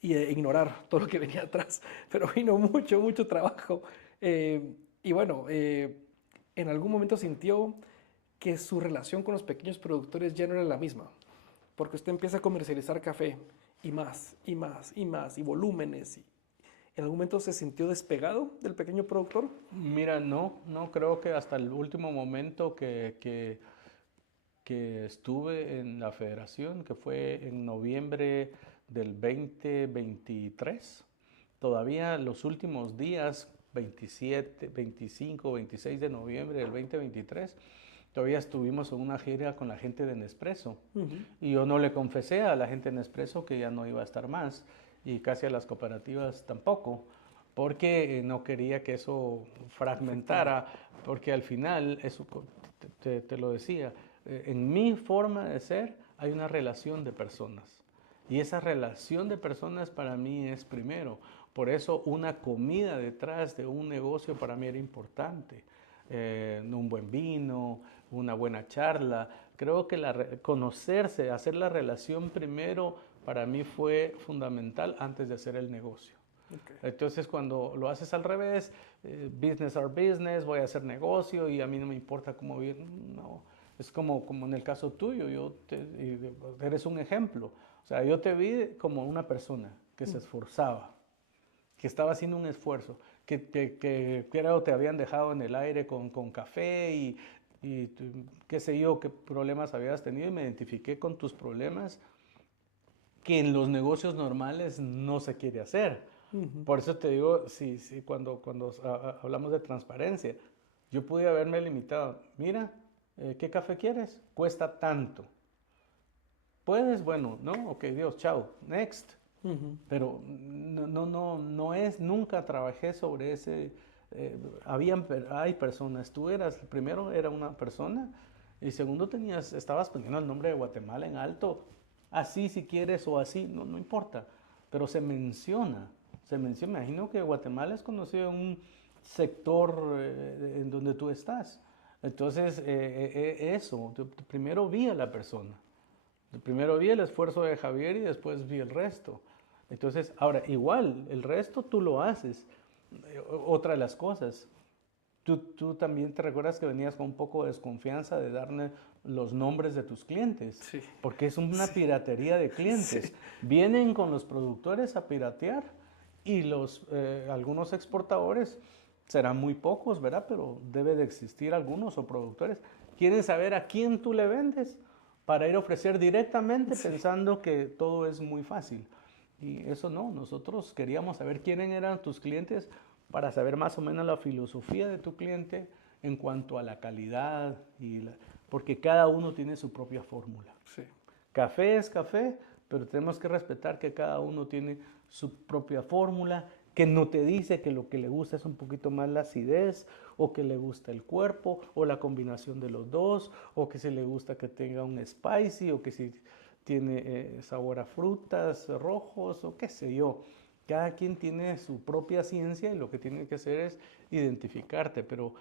y ignorar todo lo que venía atrás, pero vino mucho, mucho trabajo. Y bueno, en algún momento sintió que su relación con los pequeños productores ya no era la misma, porque usted empieza a comercializar café y más, y más, y más, y volúmenes. ¿En algún momento se sintió despegado del pequeño productor? Mira, no creo que hasta el último momento que estuve en la federación, que fue en noviembre del 2023, todavía los últimos días, 27, 25, 26 de noviembre del 2023, todavía estuvimos en una gira con la gente de Nespresso. Y yo no le confesé a la gente de Nespresso que ya no iba a estar más, y casi a las cooperativas tampoco, porque no quería que eso fragmentara, porque al final, eso te lo decía, en mi forma de ser hay una relación de personas. Y esa relación de personas para mí es primero. Por eso una comida detrás de un negocio para mí era importante. Un buen vino, una buena charla. Creo que conocerse, hacer la relación primero, para mí fue fundamental antes de hacer el negocio. Okay. Entonces, cuando lo haces al revés, business are business, voy a hacer negocio y a mí no me importa cómo vivir. No, es como en el caso tuyo, eres un ejemplo. O sea, yo te vi como una persona que se esforzaba, que estaba haciendo un esfuerzo, que te habían dejado en el aire con café y qué sé yo, qué problemas habías tenido, y me identifiqué con tus problemas que en los negocios normales no se quiere hacer. Por eso te digo, cuando hablamos de transparencia, yo pude haberme limitado. Mira, ¿qué café quieres? Cuesta tanto. ¿Puedes? Bueno, no, ok, Dios, chao, next. Pero nunca trabajé sobre ese. Hay personas, primero era una persona, y segundo estabas poniendo el nombre de Guatemala en alto, así si quieres o así, no importa, pero se menciona, imagino que Guatemala es conocido en un sector en donde tú estás. Entonces, eso, primero vi a la persona. Primero vi el esfuerzo de Javier y después vi el resto. Entonces, ahora, igual, el resto tú lo haces. Otra de las cosas, tú también te recuerdas que venías con un poco de desconfianza de darle los nombres de tus clientes, Sí, porque es una sí, piratería de clientes. sí, Vienen con los productores a piratear y algunos exportadores, serán muy pocos, ¿verdad? Pero debe de existir algunos o productores, quieren saber a quién tú le vendes para ir a ofrecer directamente sí, pensando que todo es muy fácil. Y eso no, nosotros queríamos saber quiénes eran tus clientes para saber más o menos la filosofía de tu cliente en cuanto a la calidad, porque cada uno tiene su propia fórmula. sí, Café es café, pero tenemos que respetar que cada uno tiene su propia fórmula, que no te dice que lo que le gusta es un poquito más la acidez, o que le gusta el cuerpo, o la combinación de los dos, o que se le gusta que tenga un spicy, o que si tiene sabor a frutas rojos, o qué sé yo. Cada quien tiene su propia ciencia y lo que tiene que hacer es identificarte, pero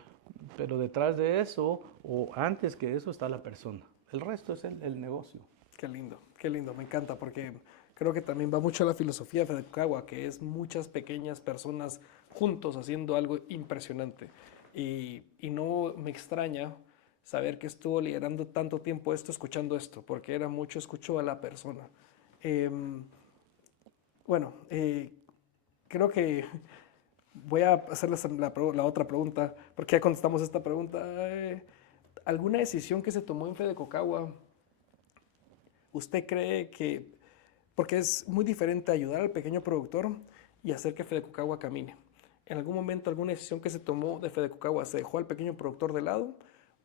detrás de eso, o antes que eso, está la persona. El resto es el negocio. qué lindo, me encanta porque creo que también va mucho a la filosofía de Fedecagua, que es muchas pequeñas personas juntos haciendo algo impresionante. Y no me extraña saber que estuvo liderando tanto tiempo esto, escuchando esto, porque era mucho escucho a la persona. Em, bueno, creo que voy a hacerles la otra pregunta, porque ya contestamos esta pregunta. ¿Alguna decisión que se tomó en Fedecocagua, usted cree que, porque es muy diferente ayudar al pequeño productor y hacer que Fedecocagua camine? ¿En algún momento alguna decisión que se tomó de Fedecocagua se dejó al pequeño productor de lado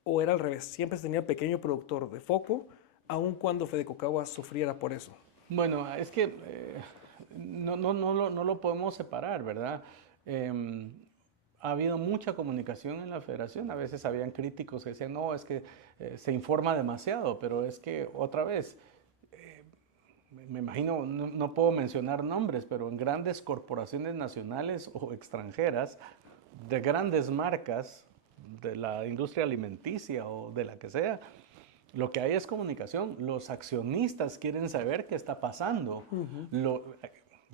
o era al revés? Siempre se tenía pequeño productor de foco, aun cuando Fedecocagua sufriera por eso. Bueno, es que no lo podemos separar, ¿verdad? Em, ha habido mucha comunicación en la federación. A veces habían críticos que decían, no, es que se informa demasiado, pero es que otra vez, me imagino, no puedo mencionar nombres, pero en grandes corporaciones nacionales o extranjeras, de grandes marcas, de la industria alimenticia o de la que sea, lo que hay es comunicación. Los accionistas quieren saber qué está pasando. Lo-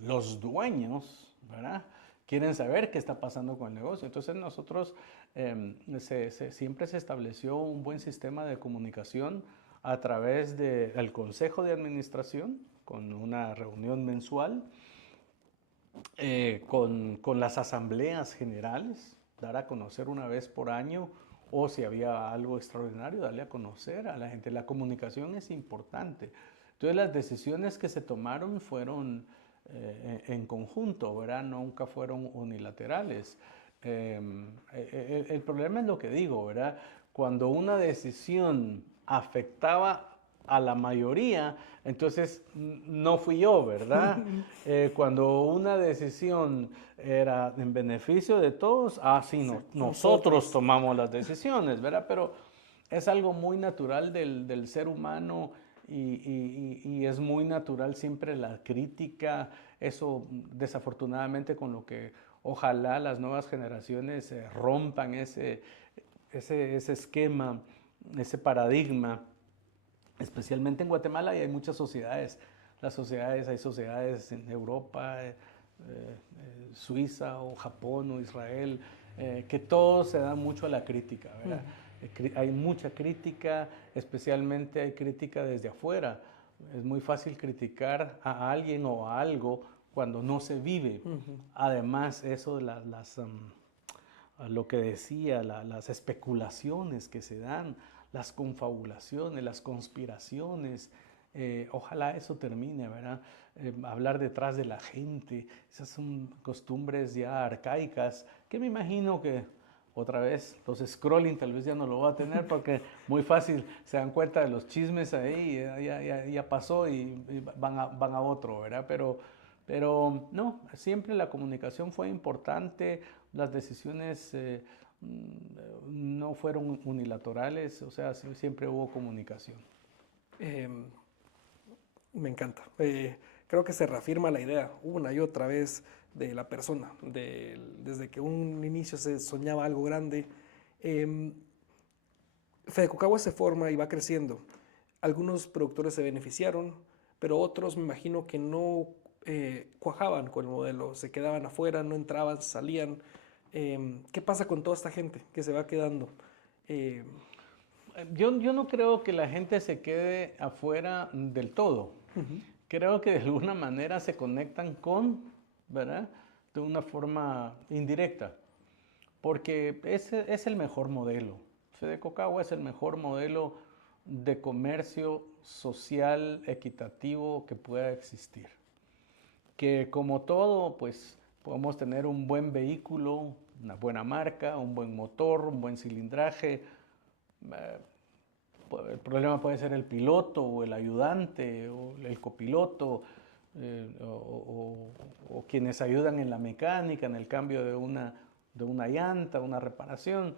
los dueños, ¿verdad? Quieren saber qué está pasando con el negocio. Entonces nosotros siempre se estableció un buen sistema de comunicación a través del Consejo de Administración, con una reunión mensual, con las asambleas generales, dar a conocer una vez por año, o si había algo extraordinario, darle a conocer a la gente. La comunicación es importante. Entonces las decisiones que se tomaron fueron en conjunto, ¿verdad? Nunca fueron unilaterales. El problema es lo que digo, ¿verdad? Cuando una decisión afectaba a la mayoría, entonces no fui yo, ¿verdad? Cuando una decisión era en beneficio de todos, sí, Sí, no, nosotros nosotros. tomamos las decisiones, ¿verdad? Pero es algo muy natural del ser humano y es muy natural siempre la crítica, eso desafortunadamente con lo que ojalá las nuevas generaciones rompan ese esquema, ese paradigma, especialmente en Guatemala, y hay muchas sociedades. Hay sociedades en Europa, Suiza o Japón o Israel, que todo se da mucho a la crítica, ¿verdad? Hay mucha crítica, especialmente hay crítica desde afuera. Es muy fácil criticar a alguien o a algo cuando no se vive. Además, eso de lo que decía, las especulaciones que se dan, las confabulaciones, las conspiraciones, ojalá eso termine, ¿verdad? Hablar detrás de la gente, esas son costumbres ya arcaicas que me imagino que otra vez los scrolling tal vez ya no lo va a tener porque muy fácil se dan cuenta de los chismes ahí, ya pasó y van a otro, ¿verdad? Pero no, siempre la comunicación fue importante, las decisiones no fueron unilaterales, o sea, siempre hubo comunicación. Em, Me encanta. Creo que se reafirma la idea una y otra vez de la persona, desde que un inicio se soñaba algo grande. Eh, Fedecocagua se forma y va creciendo. Algunos productores se beneficiaron, pero otros me imagino que no cuajaban con el modelo, se quedaban afuera, no entraban, salían. ¿Qué pasa con toda esta gente que se va quedando? Eh, Yo no creo que la gente se quede afuera del todo. Ujú. Creo que de alguna manera se conectan con, ¿verdad? De una forma indirecta, porque ese es el mejor modelo. Fedecocagua es el mejor modelo de comercio social equitativo que pueda existir. Que como todo, pues podemos tener un buen vehículo, una buena marca, un buen motor, un buen cilindraje. eh, el problema puede ser el piloto o el ayudante o el copiloto o quienes ayudan en la mecánica, en el cambio de una llanta, una reparación.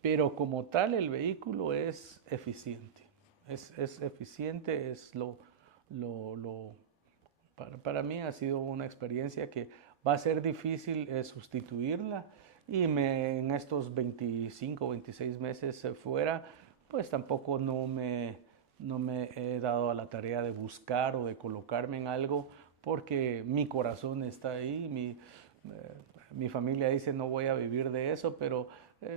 Pero como tal el vehículo es eficiente. Es eficiente, es para mí ha sido una experiencia que va a ser difícil sustituirla y en estos 25, 26 meses fuera, pues tampoco no me he dado a la tarea de buscar o de colocarme en algo porque mi corazón está ahí, mi familia dice no voy a vivir de eso, pero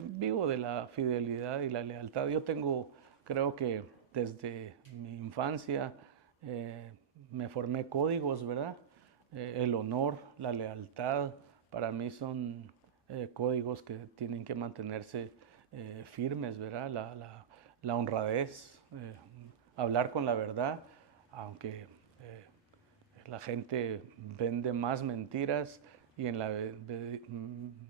vivo de la fidelidad y la lealtad. Yo tengo, creo que desde mi infancia, me formé códigos, ¿verdad? El honor, la lealtad, para mí son códigos que tienen que mantenerse firmes, ¿verdad? La honradez, hablar con la verdad, aunque la gente vende más mentiras y en la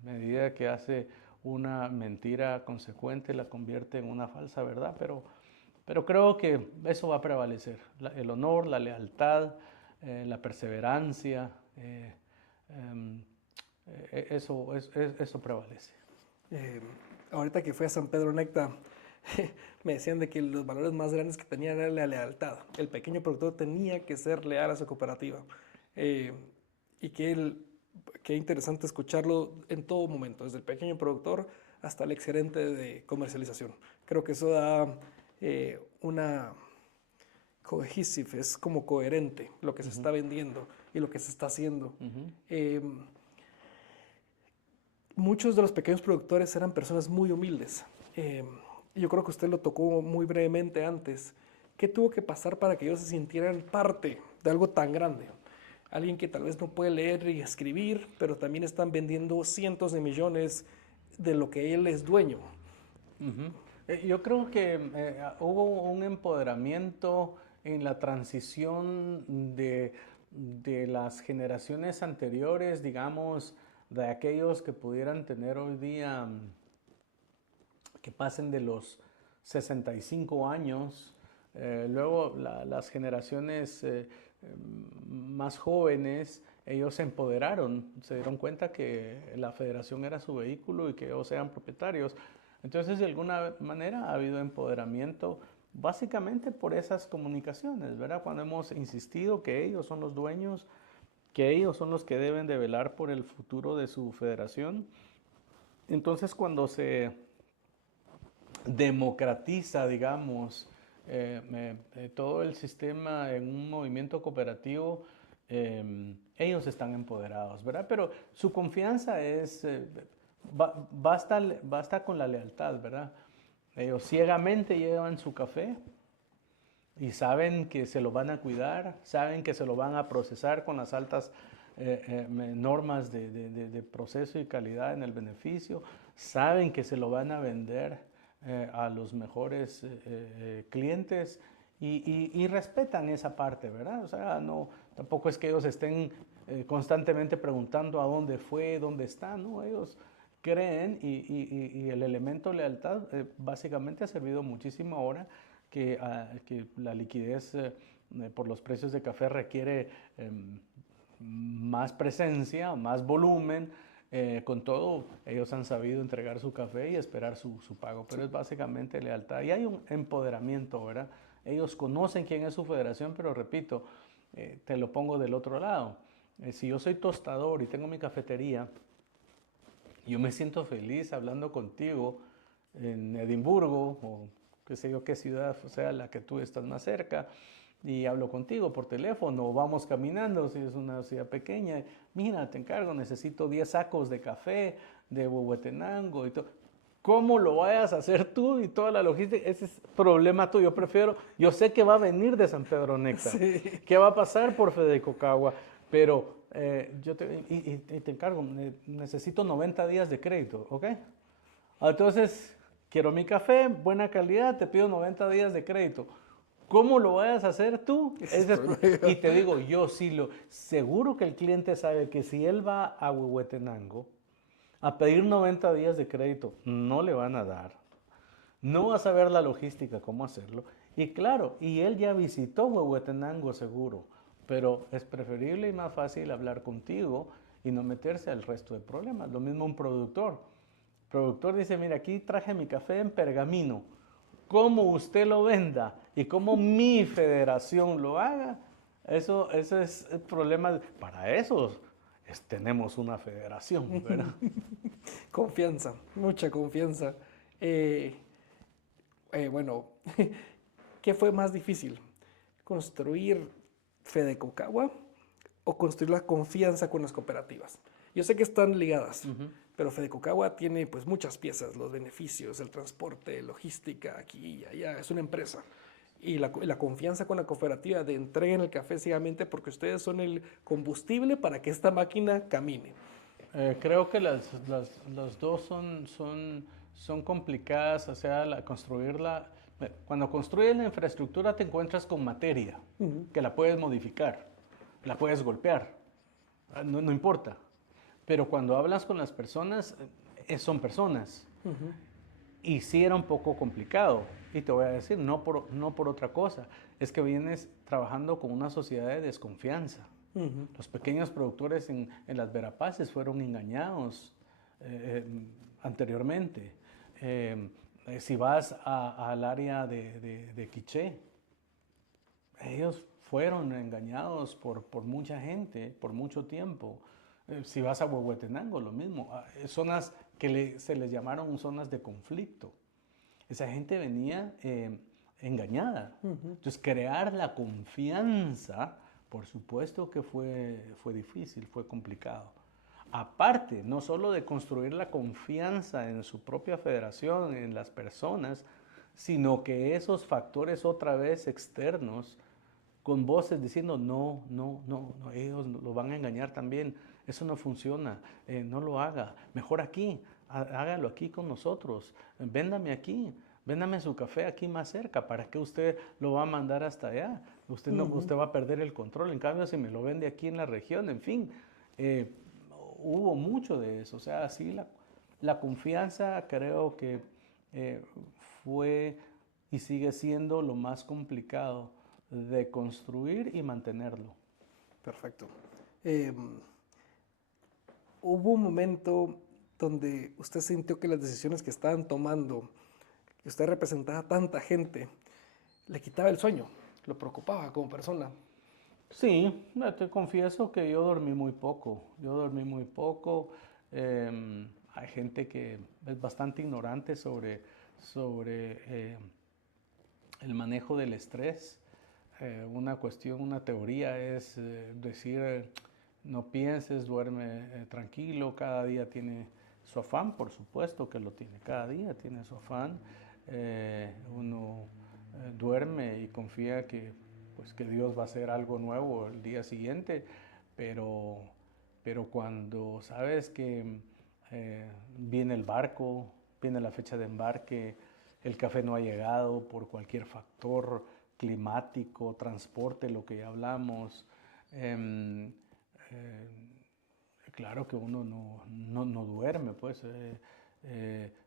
medida que hace una mentira consecuente la convierte en una falsa verdad, pero creo que eso va a prevalecer, el honor, la lealtad, la perseverancia, eso prevalece. eh, Ahorita que fui a San Pedro Necta, me decían de que los valores más grandes que tenían era la lealtad. El pequeño productor tenía que ser leal a su cooperativa. Eh, y qué interesante escucharlo en todo momento, desde el pequeño productor hasta el exgerente de comercialización. Creo que eso da una cohesive, es como coherente lo que se está vendiendo y lo que se está haciendo. Eh, Muchos de los pequeños productores eran personas muy humildes. Yo creo que usted lo tocó muy brevemente antes. ¿Qué tuvo que pasar para que ellos se sintieran parte de algo tan grande? Alguien que tal vez no puede leer y escribir, pero también están vendiendo cientos de millones de lo que él es dueño. Yo creo que hubo un empoderamiento en la transición de las generaciones anteriores, digamos, de aquellos que pudieran tener hoy día, que pasen de los 65 años, luego las generaciones más jóvenes, ellos se empoderaron, se dieron cuenta que la federación era su vehículo y que ellos eran propietarios. Entonces, de alguna manera ha habido empoderamiento básicamente por esas comunicaciones, ¿verdad? Cuando hemos insistido que ellos son los dueños, que ellos son los que deben de velar por el futuro de su federación. Entonces, cuando se democratiza, digamos, todo el sistema en un movimiento cooperativo, ellos están empoderados, ¿verdad? Pero su confianza basta con la lealtad, ¿verdad? Ellos ciegamente llevan su café y saben que se lo van a cuidar, saben que se lo van a procesar con las altas normas de proceso y calidad en el beneficio, saben que se lo van a vender a los mejores clientes y respetan esa parte, ¿verdad? O sea, no, tampoco es que ellos estén constantemente preguntando a dónde fue, dónde está, ¿no? Ellos creen y el elemento lealtad básicamente ha servido muchísimo ahora que la liquidez por los precios de café requiere más presencia, más volumen. Con todo, ellos han sabido entregar su café y esperar su pago, pero es básicamente lealtad. Y hay un empoderamiento, ¿verdad? Ellos conocen quién es su federación, pero repito, te lo pongo del otro lado. Si yo soy tostador y tengo mi cafetería, yo me siento feliz hablando contigo en Edimburgo o qué sé yo qué ciudad sea la que tú estás más cerca, y hablo contigo por teléfono o vamos caminando si es una ciudad pequeña. Mira, te encargo, necesito 10 sacos de café de Huehuetenango y todo. ¿Cómo lo vayas a hacer tú y toda la logística? Ese es problema tuyo. Yo sé que va a venir de San Pedro Néctar, Sí. que va a pasar por Fedecocagua, pero te encargo, necesito 90 días de crédito, ¿ok? Entonces, quiero mi café, buena calidad, te pido 90 días de crédito. ¿Cómo lo vayas a hacer tú? Y te digo, seguro que el cliente sabe que si él va a Huehuetenango a pedir 90 días de crédito, no le van a dar. No va a saber la logística, cómo hacerlo. Y claro, y él ya visitó Huehuetenango seguro, pero es preferible y más fácil hablar contigo y no meterse al resto de problemas. Lo mismo un productor. El productor dice, mira, aquí traje mi café en pergamino. Cómo usted lo venda y cómo mi federación lo haga, eso es el problema. Para eso tenemos una federación, ¿verdad? Confianza, mucha confianza. Bueno, ¿qué fue más difícil? ¿Construir Fedecocagua o construir la confianza con las cooperativas? Yo sé que están ligadas, pero Fedecocagua tiene pues muchas piezas, los beneficios, el transporte, logística, aquí y allá, es una empresa. Y la confianza con la cooperativa de entreguen el café ciegamente porque ustedes son el combustible para que esta máquina camine. Creo que las dos son complicadas, o sea, construirla. Cuando construyes la infraestructura te encuentras con materia, que la puedes modificar, la puedes golpear, no importa. Pero cuando hablas con las personas, son personas. Y sí era un poco complicado. Y te voy a decir, no por otra cosa. Es que vienes trabajando con una sociedad de desconfianza. Los pequeños productores en las Verapaces fueron engañados anteriormente. Si vas al área de Quiché, ellos fueron engañados por mucha gente, por mucho tiempo. Si vas a Huehuetenango, lo mismo. Zonas que se les llamaron zonas de conflicto. Esa gente venía engañada. Entonces, crear la confianza, por supuesto que fue difícil, fue complicado. Aparte, no solo de construir la confianza en su propia federación, en las personas, sino que esos factores otra vez externos, con voces diciendo, no, ellos lo van a engañar también, eso no funciona, no lo haga, mejor aquí, hágalo aquí con nosotros, véndame aquí, véndame su café aquí más cerca, ¿para qué usted lo va a mandar hasta allá? Usted va a perder el control, en cambio si me lo vende aquí en la región, en fin, hubo mucho de eso, o sea, sí, la confianza creo que fue y sigue siendo lo más complicado de construir y mantenerlo. Perfecto. Hubo un momento donde usted sintió que las decisiones que estaban tomando, que usted representaba a tanta gente, le quitaba el sueño, lo preocupaba como persona. Sí, te confieso que yo dormí muy poco. Hay gente que es bastante ignorante sobre el manejo del estrés. Una teoría es decir, no pienses, duerme tranquilo, cada día tiene su afán, por supuesto que lo tiene, cada día tiene su afán. Uno duerme y confía pues, que Dios va a hacer algo nuevo el día siguiente, pero, pero cuando sabes que viene el barco, viene la fecha de embarque, el café no ha llegado por cualquier factor climático, transporte, lo que ya hablamos. Claro que uno no duerme, pues.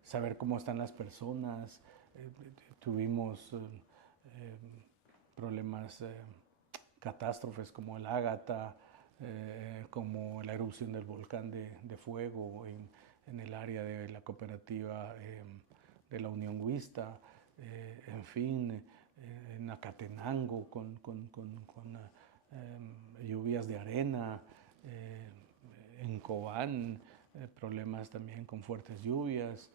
Saber cómo están las personas. Tuvimos problemas, catástrofes como el Ágata, como la erupción del volcán de fuego en el área de la cooperativa de la Unión Huista, en fin, en Acatenango con lluvias de arena, en Cobán, problemas también con fuertes lluvias.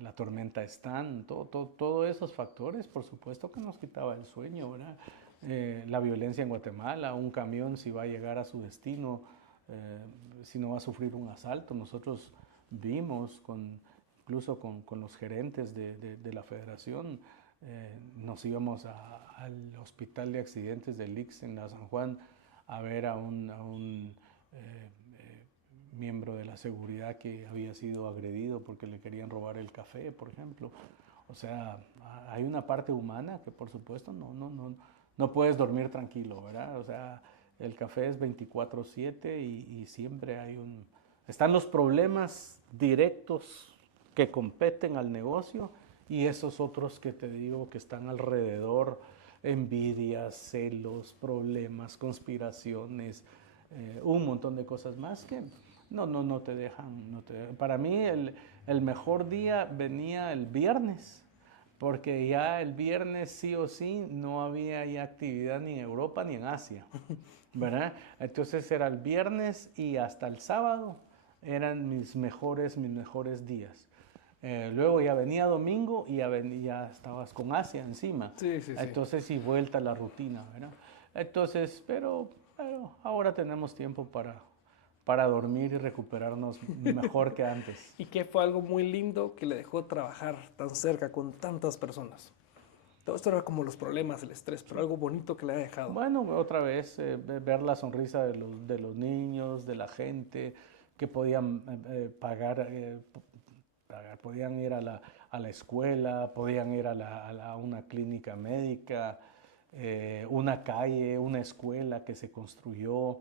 la tormenta Stan, todos esos factores, por supuesto que nos quitaba el sueño, ¿verdad? La violencia en Guatemala, un camión si va a llegar a su destino, si no va a sufrir un asalto. Nosotros vimos, incluso con los gerentes de la federación, nos íbamos al hospital de accidentes del ICS en la San Juan a ver a un miembro de la seguridad que había sido agredido porque le querían robar el café, por ejemplo. O sea, hay una parte humana que por supuesto no puedes dormir tranquilo, ¿verdad? O sea, el café es 24/7 y siempre están los problemas directos que competen al negocio y esos otros que te digo que están alrededor, envidias, celos, problemas, conspiraciones, un montón de cosas más que no te dejan. Para mí el mejor día venía el viernes, porque ya el viernes sí o sí no había ya actividad ni en Europa ni en Asia, ¿verdad? Entonces era el viernes y hasta el sábado eran mis mejores días. Luego ya venía domingo y ya estabas con Asia encima. Sí, sí, sí. Entonces y vuelta a la rutina, ¿verdad? Entonces, pero ahora tenemos tiempo para dormir y recuperarnos mejor que antes. ¿Y qué fue algo muy lindo que le dejó trabajar tan cerca con tantas personas? Todo esto era como los problemas, el estrés, pero algo bonito que le ha dejado. Bueno, otra vez ver la sonrisa de los niños, de la gente que podían pagar, podían ir a la escuela, podían ir a una clínica médica, una calle, una escuela que se construyó,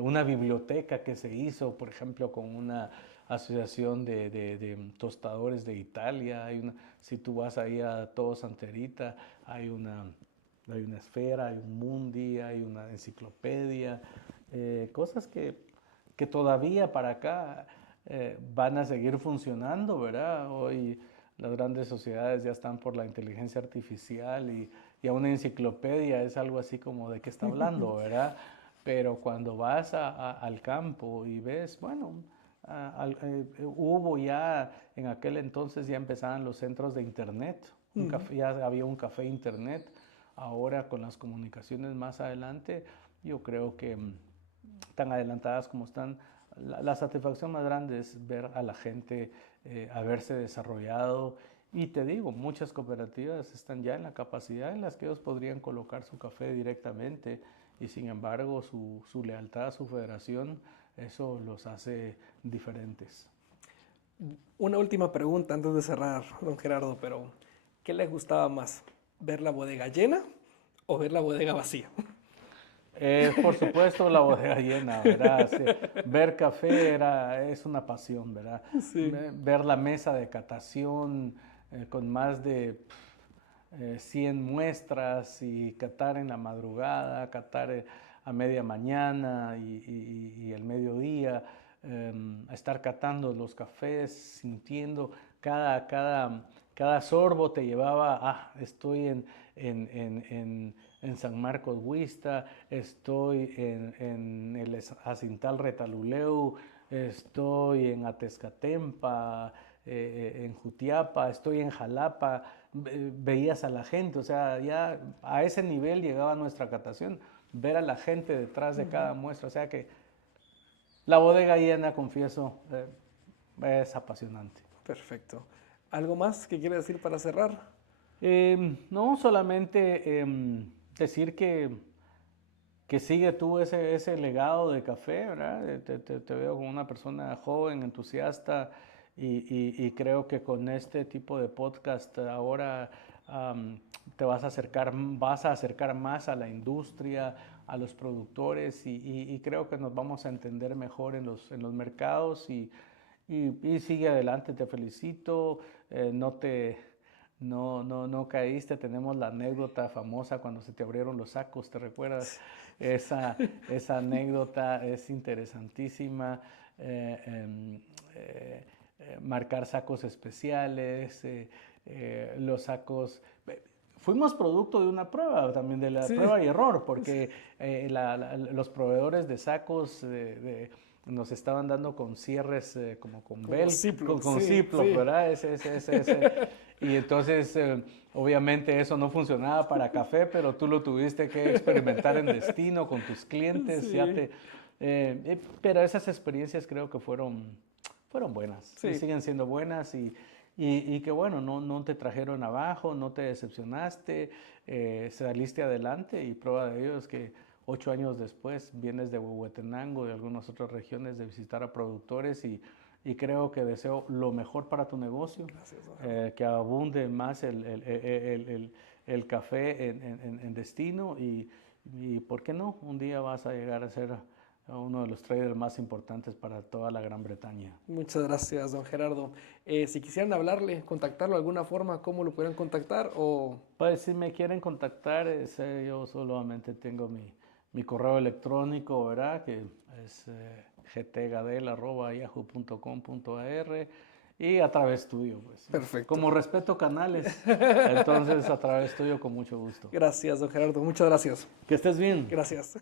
una biblioteca que se hizo, por ejemplo, con una asociación de tostadores de Italia. Si tú vas ahí a Todo Santerita, hay una esfera, hay un mundi, hay una enciclopedia, cosas que todavía para acá van a seguir funcionando, ¿verdad? Hoy las grandes sociedades ya están por la inteligencia artificial y a una enciclopedia es algo así como de qué está hablando, ¿verdad? Pero cuando vas al campo y ves, bueno, hubo ya, en aquel entonces ya empezaban los centros de internet, ya había un café internet. Ahora con las comunicaciones más adelante, yo creo que tan adelantadas como están, la satisfacción más grande es ver a la gente haberse desarrollado. Y te digo, muchas cooperativas están ya en la capacidad en las que ellos podrían colocar su café directamente y sin embargo su lealtad a su federación, eso los hace diferentes. Una última pregunta antes de cerrar, don Gerardo, pero ¿qué le gustaba más? ¿Ver la bodega llena o ver la bodega vacía? Por supuesto la bodega llena, ¿verdad? Sí, ver café es una pasión, ¿verdad? Sí. Ver la mesa de catación con más de 100 muestras y catar en la madrugada, catar a media mañana y el mediodía, estar catando los cafés, sintiendo cada sorbo te llevaba, estoy en San Marcos Huista, estoy en el Acintal Retaluleu, estoy en Atezcatempa, en Jutiapa, estoy en Jalapa, veías a la gente, o sea, ya a ese nivel llegaba nuestra catación, ver a la gente detrás de cada muestra, o sea que la bodega llena, confieso, es apasionante. Perfecto. ¿Algo más que quiere decir para cerrar? No, solamente decir que sigue tú ese legado de café, ¿verdad? Te veo como una persona joven, entusiasta y creo que con este tipo de podcast ahora te vas a acercar más a la industria, a los productores y creo que nos vamos a entender mejor en los mercados y sigue adelante, te felicito, no caíste, tenemos la anécdota famosa cuando se te abrieron los sacos, ¿te recuerdas? Esa anécdota es interesantísima, marcar sacos especiales, los sacos... Fuimos producto de una prueba, también de la Sí. prueba y error, porque los proveedores de sacos nos estaban dando con cierres como con Como velcro, Ziploc, con sí, Ziploc, sí. ¿verdad? Ese. Y entonces, obviamente eso no funcionaba para café, pero tú lo tuviste que experimentar en Destino con tus clientes, Sí, pero esas experiencias creo que fueron buenas y sí. siguen siendo buenas y que bueno, no te trajeron abajo, no te decepcionaste, saliste adelante y prueba de ello es que 8 años después vienes de Huehuetenango, de algunas otras regiones, de visitar a productores y creo que deseo lo mejor para tu negocio, Gracias, don Gerardo. que abunde más el café en Destino y, ¿por qué no? Un día vas a llegar a ser uno de los traders más importantes para toda la Gran Bretaña. Muchas gracias, don Gerardo. Si quisieran hablarle, contactarlo de alguna forma, ¿cómo lo pudieran contactar? O Pues si me quieren contactar, yo solamente tengo mi correo electrónico, ¿verdad? Que es gtgadel@yahoo.com.ar y a través tuyo, pues. perfecto. Como respeto canales, entonces a través tuyo con mucho gusto. Gracias, don Gerardo. Muchas gracias. Que estés bien. Gracias.